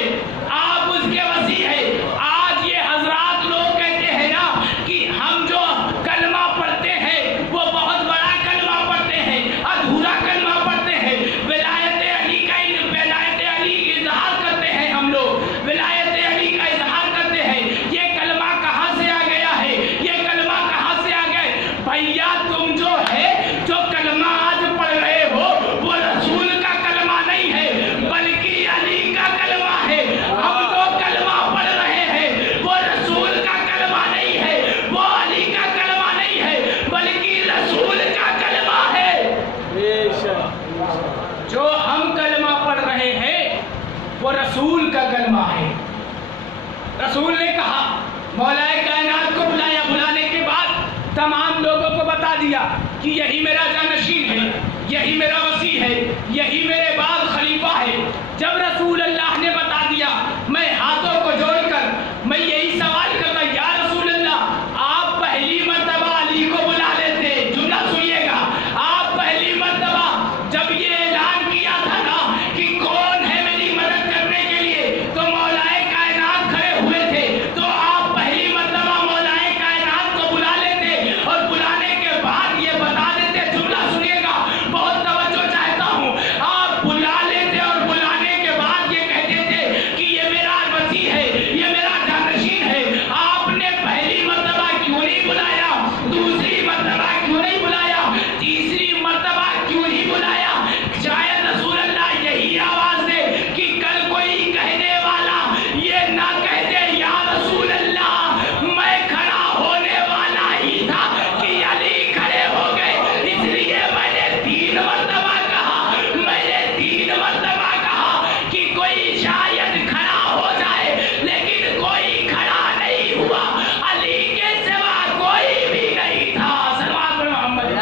آپ اس کے وصی ہیں۔ آج یہ حضرات لوگ کہتے ہیں نا کہ ہم جو کلمہ پڑھتے ہیں وہ بہت بڑا کلمہ پڑھتے ہیں، ادھورا کلمہ پڑھتے ہیں، ولایت علی کا ولایت علی اظہار کرتے ہیں، ہم لوگ ولایت علی کا اظہار کرتے ہیں۔ یہ کلمہ کہاں سے آ گیا ہے، یہ کلمہ کہاں سے آ گیا ہے؟ بھیا تم جو ہے جو کلمہ آج پڑھ رہے ہو وہ رسول کا کلمہ نہیں ہے بلکہ علی کا کلمہ ہے۔ ہم جو کلمہ پڑھ رہے ہیں وہ رسول کا کلمہ نہیں ہے، وہ علی کا کلمہ نہیں ہے بلکہ رسول کا کلمہ ہے۔ بے شک جو ہم کلمہ پڑھ رہے ہیں وہ رسول کا کلمہ ہے۔ رسول نے کہا، مولا کائنات کو بلایا، بلانے کے بعد تمام لوگوں کو بتا دیا کہ یہی میرا جانشین ہے، یہی میرا وصی ہے، یہی میرے بعد خلیفہ ہے۔ جب رسول اللہ نے بتا دیا، میں ہاتھوں کو جوڑ کر میں یہی سوال کرتا، یا رسول اللہ آپ پہلی مرتبہ علی کو بلا لیتے، جملہ سنیے گا، آپ پہلی مرتبہ جب یہ اعلان کیا تھا نا کہ کون ہے میری مدد کرنے کے لیے تو مولا کائنات کھڑے ہوئے تھے، تو آپ پہلی مرتبہ مولا کائنات کو بلا لیتے اور بلانے کے بعد یہ بتا دیتے، جملہ سنیے گا، بہت توجہ چاہتا ہوں، آپ بلا لیتے اور بلانے کے بعد یہ کہتے تھے کہ یہ میرا وصی ہے، یہ میرا جانشین ہے۔ آپ نے پہلی مرتبہ کیوں نہیں بلایا، دوسری مرتبہ کیوں نہیں بلایا، تیسری مرتبہ کیوں نہیں بلایا؟ شاید رسول اللہ یہی آواز دے کہ کل کوئی کہنے والا یہ نہ کہہ دے یا رسول اللہ میں کھڑا ہونے والا ہی تھا کہ علی کھڑے ہو گئے، اس لیے میں نے 3 مرتبہ کہا، میں نے 3 مرتبہ کہا کہ کوئی شاید کھڑا ہو جائے لیکن کوئی کھڑا نہیں ہوا، علی کے سوا کوئی بھی نہیں تھا۔ صلوات پر محمد۔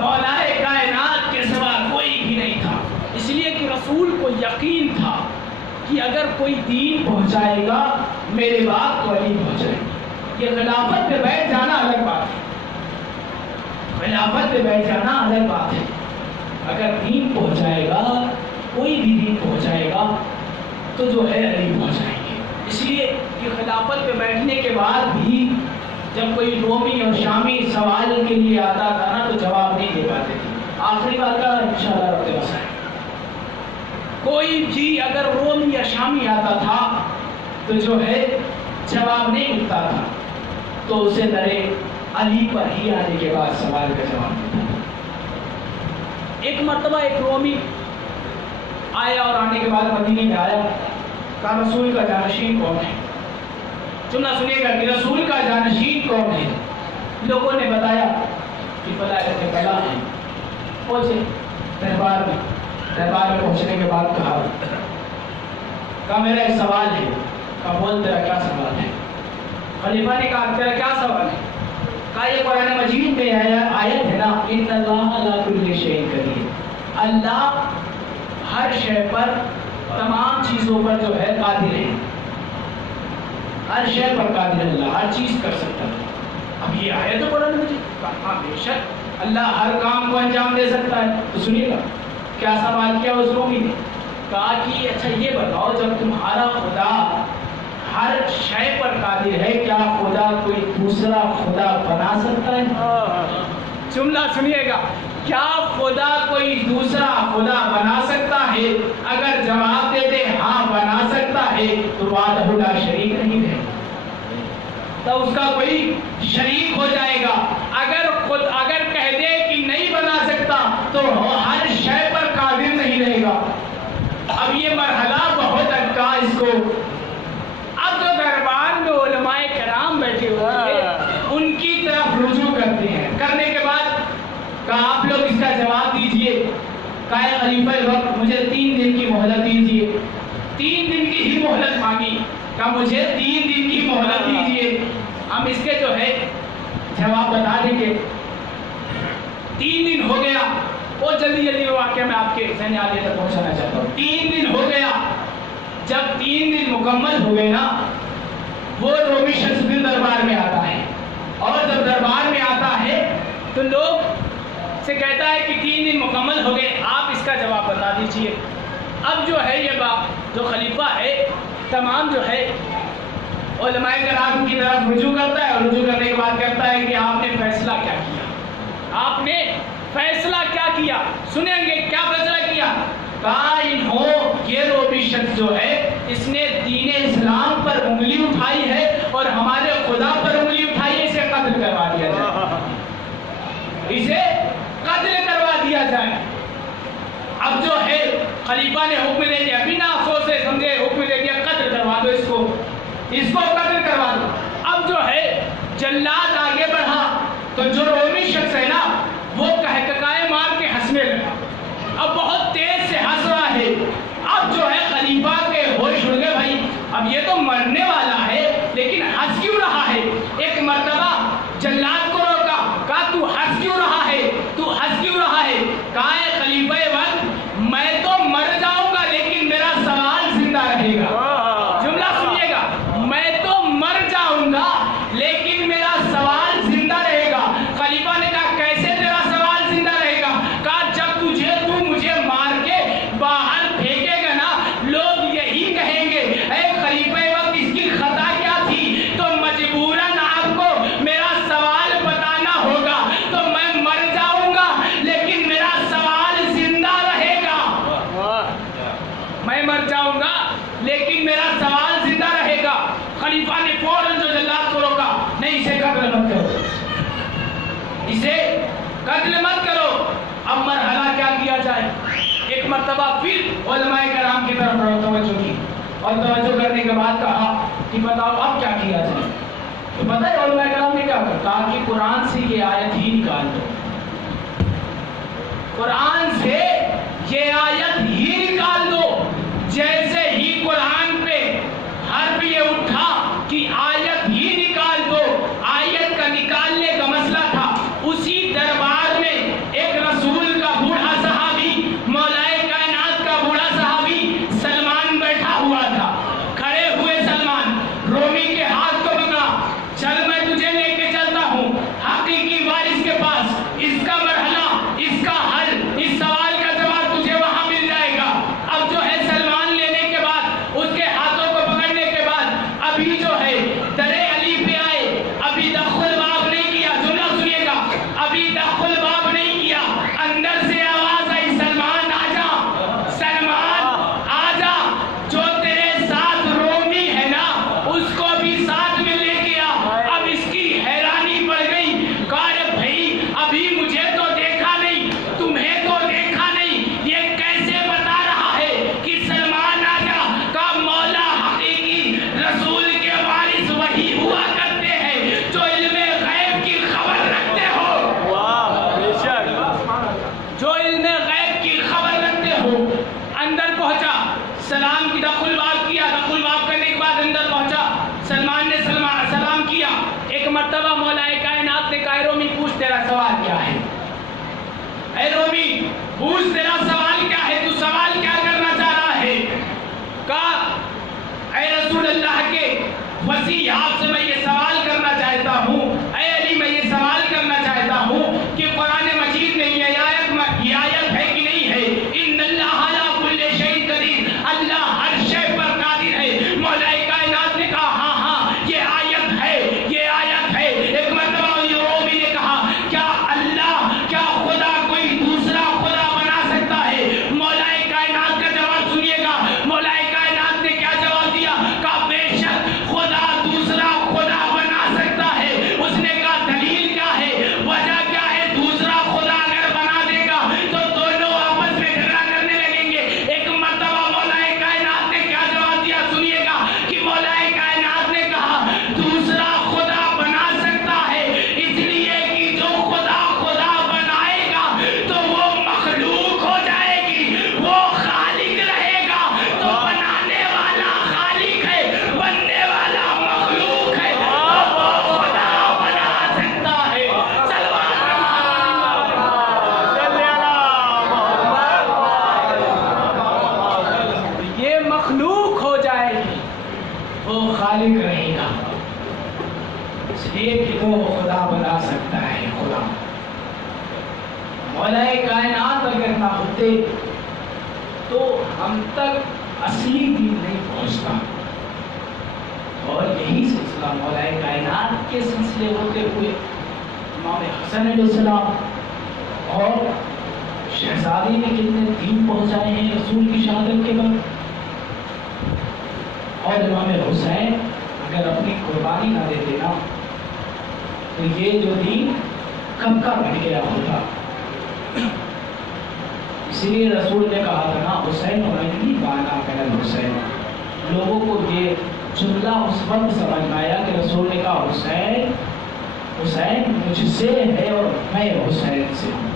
مولا کائنات کے سوا کوئی بھی نہیں تھا، اس لیے کہ رسول کو یقین تھا کہ اگر کوئی دین پہنچائے گا میرے بعد تو علی پہنچائے گا۔ یہ خلافت پہ بیٹھ جانا الگ بات ہے، خلافت پہ بیٹھ جانا الگ بات ہے، اگر دین پہنچائے گا، کوئی بھی دین پہنچائے گا تو جو ہے علی پہنچائیں گے۔ اس لیے کہ خلافت پہ بیٹھنے کے بعد بھی جب کوئی رومی اور شامی سوال کے لیے آتا تھا نا تو جواب نہیں دے پاتے تھے۔ آخری بات کا انشاءاللہ رب وسع، کوئی بھی اگر رومی یا شامی آتا تھا تو جو ہے جواب نہیں ملتا تھا تو اسے درے علی پر ہی آنے کے بعد سوال کا جواب ملتا تھا۔ ایک مرتبہ ایک رومی آیا اور آنے کے بعد مدینے میں آیا، کہا رسول کا جانشین کون ہے؟ جملہ سنیے گا کہ رسول کا جانشین کون ہے؟ لوگوں نے بتایا کہ فلاں ابن فلاں ہے۔ پہنچے دربار میں، دربار میں پہنچنے کے بعد کہا میرا ایک سوال ہے۔ کہا بول تیرا کیا سوال ہے؟ خلیفہ نے کہا تیرا کیا سوال ہے؟ کہا یہ قرآن مجید میں آیت ہے نا، ان اللہ علی کل شیء قدیر، اللہ ہر شے پر، تمام چیزوں پر جو ہے قادر ہے، ہر شے پر قادر ہے، اللہ ہر چیز کر سکتا ہے۔ اب یہ آیت ہے قرآن مجید، کہا بے شک اللہ ہر کام کو انجام دے سکتا ہے۔ تو سنیے گا کیا سوال کیا اس رومی نے، کہا کہ اچھا یہ بتاؤ جب تمہارا خدا ہر شے پر قادر ہے، کیا خدا کوئی دوسرا خدا بنا سکتا ہے؟ جملہ سنیے گا، کیا خدا کوئی دوسرا خدا بنا سکتا ہے؟ اگر جواب دے دے ہاں بنا سکتا ہے تو وحدہ لا شریک نہیں ہے، تو اس کا کوئی شریک ہو جائے گا۔ اگر کہہ دے کہ نہیں بنا سکتا تو ہر شے پر قادر نہیں رہے گا۔ اب یہ مرحلہ بہت اٹکا اس کو۔ اب جو دربار میں علماء کرام بیٹھے ہوئے ہیں ان کی طرف رجوع کرتے ہیں، کرنے کے بعد کہا آپ لوگ اس کا جواب دیجئے۔ کہا خلیفہ وقت مجھے 3 دن کی مہلت دیجئے۔ 3 دن کی ہی مہلت مانگی، کہا مجھے 3 دن کی مہلت دیجئے، ہم اس کے جو ہے جواب بتا دیں گے۔ 3 دن ہو گیا، وہ جلدی واقعہ میں آپ کے ذہن عالیہ تک پہنچانا چاہتا ہوں۔ 3 دن ہو گیا، جب 3 دن مکمل ہوئے نا، وہ رومی شخص پھر دربار میں آتا ہے، اور جب دربار میں آتا ہے تو لوگ سے کہتا ہے کہ 3 دن مکمل ہو گئے، آپ اس کا جواب بتا دیجئے۔ اب جو ہے یہ بات جو خلیفہ ہے تمام جو ہے علماء کرام کی طرف رجوع کرتا ہے، اور رجوع کرنے کے بعد کہتا ہے کہ آپ نے فیصلہ کیا کیا؟ آپ نے فیصلہ کیا کیا؟ سنیں گے کیا فیصلہ کیا؟ کہا یہ رومی شخص جو ہے اس نے دین اسلام پر انگلی اٹھائی ہے اور ہمارے خدا پر انگلی اٹھائی ہے، اسے قتل کروا دیا جائے، اسے قتل کروا دیا جائے۔ اب جو ہے خلیفہ نے حکم دے دیا، بنا سوچے سمجھے حکم دے دیا قتل کروا دو، اس کو قتل کروا دو۔ اب جو ہے جلاد آگے بڑھا تو جو رومی شخص ہے نا وہ کہککائے مار کے ہنسنے لگا، اب بہت تیز سے ہنس رہا ہے۔ اب جو ہے خلیفہ کے ہوش اڑ گئے، بھائی اب یہ تو مرنے والا ہے لیکن ہنس کیوں رہا ہے؟ ایک مرتبہ جلاد کو روکا، کہا تو ہنس کیوں رہا ہے؟ تو ہنس کیوں رہا ہے؟ کہا ہے خلیفہ وقت میں تو مر جاؤں گا لیکن میرا سوال زندہ رہے گا۔ جملہ سنیے گا، میں تو مر جاؤں گا لیکن میرا سوال زندہ رہے گا۔ خلیفہ نے کہا کیسے تیرا سوال زندہ رہے گا؟ کہا جب تو مجھے مار کے باہر پھینکے گا نا، لوگ یہی کہیں گے اے خلیفہ وقت اس کی خطا کیا تھی، تو مجبوراً آپ کو میرا سوال بتانا ہوگا، تو میں مر جاؤں گا لیکن میرا سوال زندہ رہے گا۔ میں مر جاؤں گا لیکن میرا سوال زندہ رہے گا۔ خلیفہ نے فوراً جو جلاد کو روکا، نہیں اسے قتل مت کرو، اسے قتل مت کرو۔ اب مرحلہ کیا کیا جائے؟ ایک مرتبہ پھر علماء کرام کی طرف توجہ کی، اور توجہ کرنے کے بعد کہا کہ بتاؤ اب کیا کیا جائے؟ تو پتہ ہے علماء کرام نے کیا کہا کہ قرآن سے یہ آیت ہی نکال دو، قرآن سے یہ آیت ہی نکال دو۔ جیسے ہی قرآن پہ حرف یہ اٹھا کہ آیت ہی نکال دو، آیت کا نکالنے کا مسئلہ تھا، اسی دربار میں ایک رسول کا بوڑھا صحابی، مولا کائنات کا بوڑھا صحابی سلمان بیٹھا ہوا تھا۔ کھڑے ہوئے سلمان رومی کے ہاتھ کو پکڑا، چل میں تجھے لے کے چلتا ہوں حقیقی وارث کے پاس، اس کا مرحلہ، اس کا حل، اس سوال کا جواب تجھے وہاں مل جائے گا۔ اب جو ہے سلمان لینے کے بعد، اس کے ہاتھوں کو پکڑنے کے بعد، ابھی جو ہے درے علی پہ آئے، ابھی دخل باب نہیں کیا، جملہ سنیے گا، ابھی دخل باب نہیں کیا، اندر سے آواز آئی سلمان آ جا، سلمان آ جا، جو تیرے ساتھ رومی ہے نا اس کو بھی ساتھ میں لے گیا۔ اب اس کی حیرانی بڑھ گئی، کہا بھائی ابھی مجھے تو دیکھا نہیں، تمہیں تو دیکھا نہیں، یہ کیسے بتا رہا ہے کہ سلمان آ جا؟ کہا مولا حقیقی رسول کے وارث وہی ہوا کرتے ہیں جو علم غیب کی خبر رکھتے ہو، جو علم غیب کی خبر رکھتے ہو۔ اندر پہنچا، سلام کی دخل باب کیا، دخل باب کرنے کے بعد اندر پہنچا، سلمان نے سلام کیا۔ ایک مرتبہ مولا کائنات نے کہا رومی پوچھ تیرا سوال کیا ہے؟ اے رومی پوچھ تیرا سوال کیا ہے، تو سوال کیا کرنا چاہ رہا ہے؟ کہا اے رسول اللہ کے وسیع آپ سے میں یہ سوال کرنا چاہتا ہوں، اے علی میں یہ سوال کرنا چاہتا ہوں کہ قرآن مجید میں یہ آیت ہے کہ نہیں ہے؟ ان اللہ علی کل شیء قدیر، اللہ ہر شے پر قادر ہے۔ مولا کائنات نے کہا اس لیے کہ وہ خدا بنا سکتا ہے. خدا مولا کائنات اگر نہ ہوتے تو ہم تک اصلی دین نہیں پہنچتا. اور یہی سلسلہ مولا کائنات کے سلسلے ہوتے ہوئے امام حسن علیہ السلام اور شہزادی نے کتنے دین پہنچائے ہیں رسول کی شہادت کے بعد. اور امام حسین اگر اپنی قربانی نہ دیتے نا تو یہ جو دین کب کا مٹ گیا ہوتا. اسی لیے رسول نے کہا تھا نا حسین رنگی بانا من حسین. لوگوں کو یہ جملہ اس وقت سمجھ میں آیا کہ رسول نے کہا حسین حسین مجھ سے ہے اور میں حسین سے ہوں.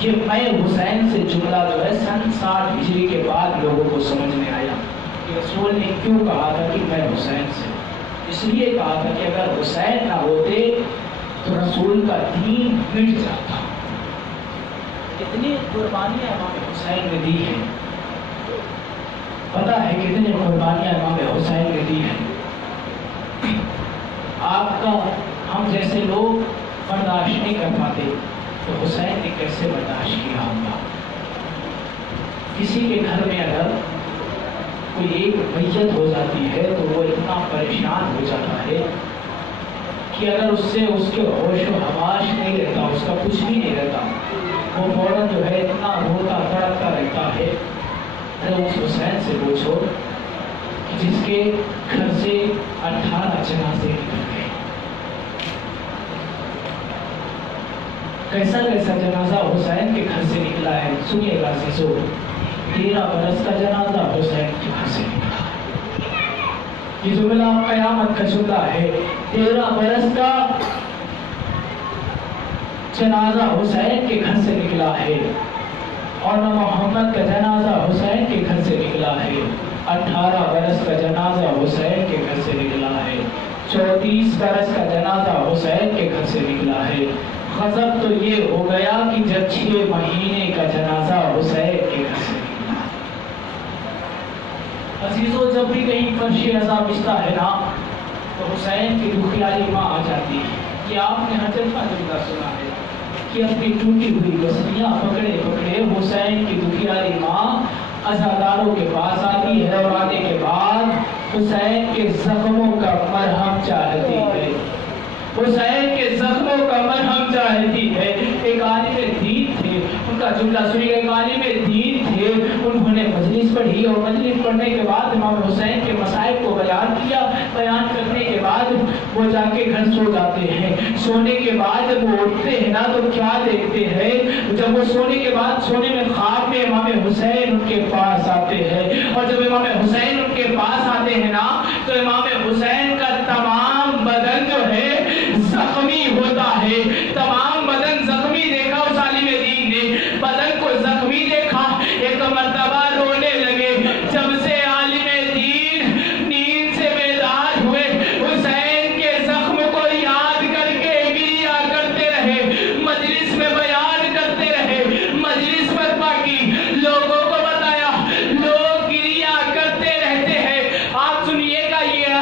یہ میں حسین سے جملہ جو ہے سن 60 ہجری کے بعد لوگوں کو سمجھ میں آیا کہ رسول نے کیوں کہا تھا کہ میں حسین سے. اس لیے کہا تھا کہ اگر حسین نہ ہوتے تو رسول کا دین مٹ جاتا. کتنی قربانیاں امام حسین نے دی ہیں. پتہ ہے کتنی قربانیاں امام حسین نے دی ہیں. آپ کا ہم جیسے لوگ برداشت نہیں کر پاتے تو حسین نے کیسے برداشت کیا ہوگا. کسی کے گھر میں اگر کوئی ایک میت ہو جاتی ہے تو وہ اتنا پریشان ہو جاتا ہے کہ اگر اس سے اس کے ہوش و حواس نہیں رہتا, اس کا کچھ بھی نہیں رہتا, وہ فوراً جو ہے اتنا روتا تڑپتا رہتا ہے. اس حسین سے پوچھو کہ جس کے گھر سے 18 جنازے نکل گئے, کیسا کیسا جنازہ حسین کے گھر سے نکلا ہے. سنیے گا عزیزو, 13 برس کا جنازہ حسین کے گھر سے نکلا. یہ جملہ قیامت کا جملہ ہے. 13 برس کا جنازہ حسین کے گھر سے نکلا ہے. اور نہ محمد کا جنازہ حسین کے گھر سے نکلا ہے. 18 برس کا جنازہ حسین کے گھر سے نکلا ہے. 34 برس کا جنازہ حسین کے گھر سے نکلا ہے. غضب تو یہ ہو گیا کہ جب 6 مہینے کا جنازہ حسین کے گھر سے نکلا. عزیزو, جب بھی کہیں فرش عزا بچتا ہے نا تو حسین کی دکھیاری ماں آ جاتی ہے. کہ آپ نے حضرت کا جملہ سنا ہے کہ اپنی ٹوٹی ہوئی بسلیاں پکڑے پکڑے حسین کی دکھیاری ماں عزاداروں کے پاس آتی ہے اور آنے کے بعد حسین کے زخموں کا مرہم چاہتی ہے. حسین کے زخموں کا مرہم چاہتی ہے. ایک عالم دین تھے, ان کا جملہ سنیے. ایک عالم دین تھے, انہوں نے مجلس پڑھی اور مجلس پڑھنے کے بعد امام حسین کے مصائب کو بیان کیا. بیان کرنے کے بعد وہ جا کے گھر سو جاتے ہیں. سونے کے بعد جب وہ اٹھتے ہیں نا تو کیا دیکھتے ہیں, جب وہ سونے کے بعد سونے میں خواب میں امام حسین ان کے پاس آتے ہیں. اور جب امام حسین ان کے پاس آتے ہیں نا تو امام حسین کا تمام بدن جو ہے زخمی ہوتا ہے. تمام بدن زخمی دیکھا اس عالم دین نے, بدن کو زخمی دیکھا. ایک مرتبہ رونے لگے. جب سے عالم دین نیند سے بیدار ہوئے حسین کے زخم کو یاد کر کے گریہ کرتے رہے, مجلس میں بیان کرتے رہے, مجلس برپا کی, لوگوں کو بتایا. لوگ گریہ کرتے رہتے ہیں. آپ سنیے گا, یہ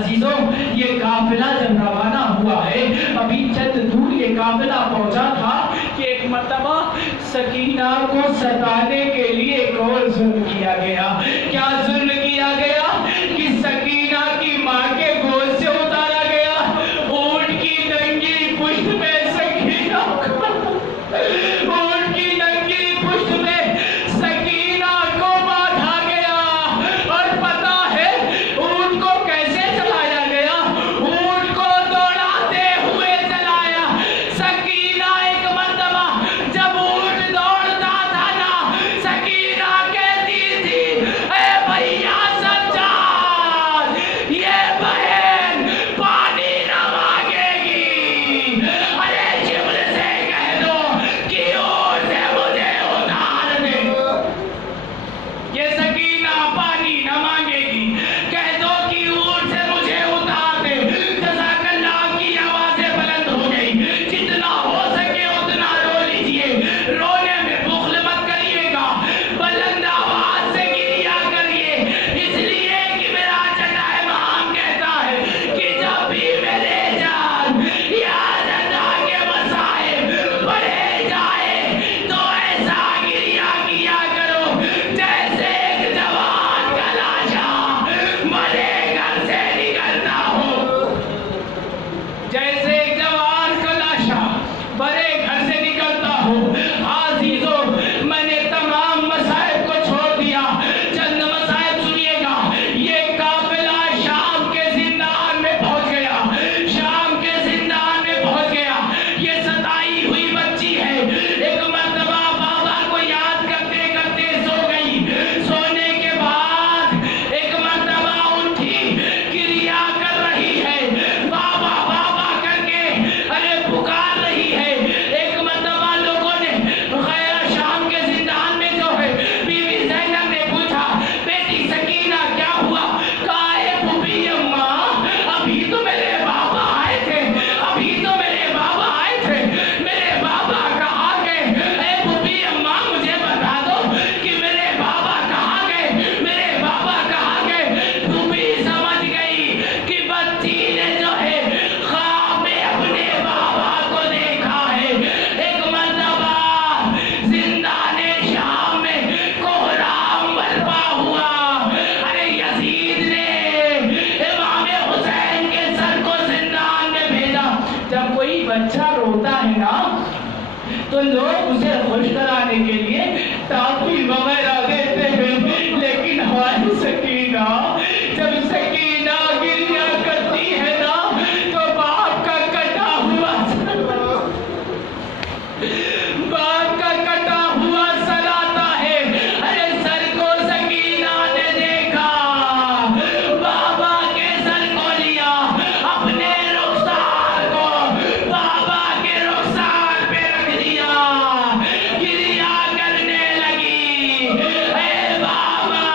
عزیزوں یہ قافلہ جب روانہ ہوا ہے، ابھی چند دور یہ قافلہ پہنچا تھا کہ ایک مرتبہ سکینہ کو ستانے کے لیے ایک اور ظلم کیا گیا۔ کیا ظلم کیا گیا کہ سکینہ کی ماں کے گود سے اتارا گیا، اونٹ کی ننگی پشت پہ سکینہ اونٹ کی ننگی پشت پہ سکینہ کو باندھا گیا، اور پتا ہے اونٹ کو کیسے چلایا گیا؟ اونٹ کو دوڑاتے ہوئے چلایا۔ سکینہ ایک مرتبہ جب اونٹ دوڑتا تھا نا، سکینہ کہتی تھی اے بھیا سجاد، یہ بہن پانی نہ مانگے گی، ارے جبل سے کہہ دو کہ اونٹ سے مجھے اتار دے۔ یہ سکینہ پانی نہ مانگے گی، کہہ دو کہ اونٹ سے مجھے اتار دے۔ جزاک اللہ کی آوازیں بلند ہو گئی، جتنا ہو سکے اتنا رو لیجئے، رونے میں بخل مت کریے گا، بلند آواز سے گریا کریے، اس لیے کہ میرا چچا امام کہتا ہے کہ جب بھی میرے جان یاد ادا کے مسائب پڑھے جائے تو ایسا گریا کیا کرو جیسے ایک جوان کا لاشا مرے گھر سے نکلتا ہو، جیسے ایک جوان کا لاشا بڑے گھر سے نکلتا ہو۔ عزیزوں میں نے تمام مصائب کو چھوڑ دیا، چند مصائب سنیے گا۔ یہ قافلہ شام کے زندان میں پہنچ گیا، شام کے زندان میں پہنچ گیا۔ یہ ستائی ہوئی بچی ہے، ایک مرتبہ بابا کو یاد کرتے کرتے سو گئی، سونے کے بعد ایک مرتبہ اٹھی، گریا کر رہی ہے، بابا بابا کر کے ارے پکار رہی ہے۔ ایک مرتبہ لوگوں نے غیر شام کے زندان میں جو ہے بیوی زینب نے پوچھا بیٹی سکینہ کیا ہوا؟ کہا اے پھوپھی اماں ابھی تو میرے بابا آئے تھے، ابھی تو میرے بابا آئے تھے، میرے بابا کہاں گئے؟ اے پھوپھی اماں مجھے بتا دو کہ میرے بابا کہاں گئے، میرے بابا کہاں گئے؟ پھوپھی سمجھ گئی کہ بچی نے جو ہے خواب میں اپنے بابا کو دیکھا ہے۔ ایک مرتبہ زندان شام میں کوہرام برپا ہوا، ارے یزید نے امام حسین کے سر کو زندان میں بھیجا۔ جب کوئی بچہ روتا ہے نا تو لوگ اسے خوش کرانے کے لیے ٹافی وغیرہ دیتے ہیں، لیکن ہماری سکینہ جب سکینہ گریا کرتی ہے نا تو باپ کا کٹا ہوا سر آتا ہے۔ ارے سر کو سکینہ نے دیکھا، بابا کے سر کو لیا، اپنے رخسار کو بابا کے رخسار پہ رکھ دیا، گریا کرنے لگی۔ اے بابا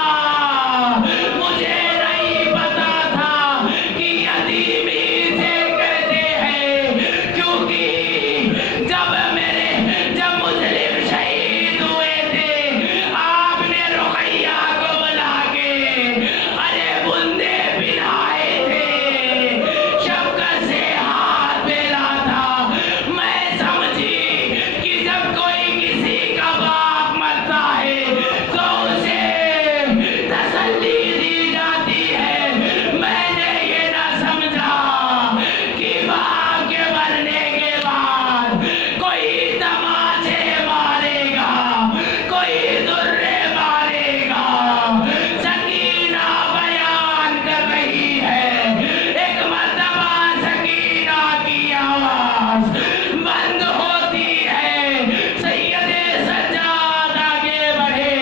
مجھے نہیں پتا تھا کہ یتیمی سے کہتے ہیں، کیونکہ جب مسلم شہید ہوئے تھے آپ نے رقیہ کو بلا کے ارے بندے پہنائے تھے، شفقت سے ہاتھ پھیلا تھا۔ میں سمجھی کہ جب کوئی کسی کا باپ مرتا ہے تو اسے تسلی دی جاتی ہے، میں نے یہ نہ سمجھا کہ باپ کے مرنے کے بعد کوئی تماچے مارے گا، کوئی درے مارے گا۔ سکینہ بیان کر رہی ہے، ایک مرتبہ سکینہ کی آواز بند ہوتی ہے، سید سجاد آگے بڑھے،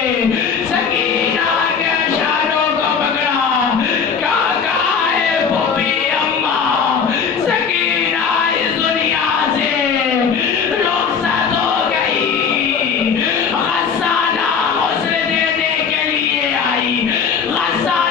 سکینہ کے اشاروں کو پکڑا، کہا ہے پھوپھی اماں سکینہ اس دنیا سے رخصت ہو گئی، غسانہ غسل دینے کے لیے آئی، غسانہ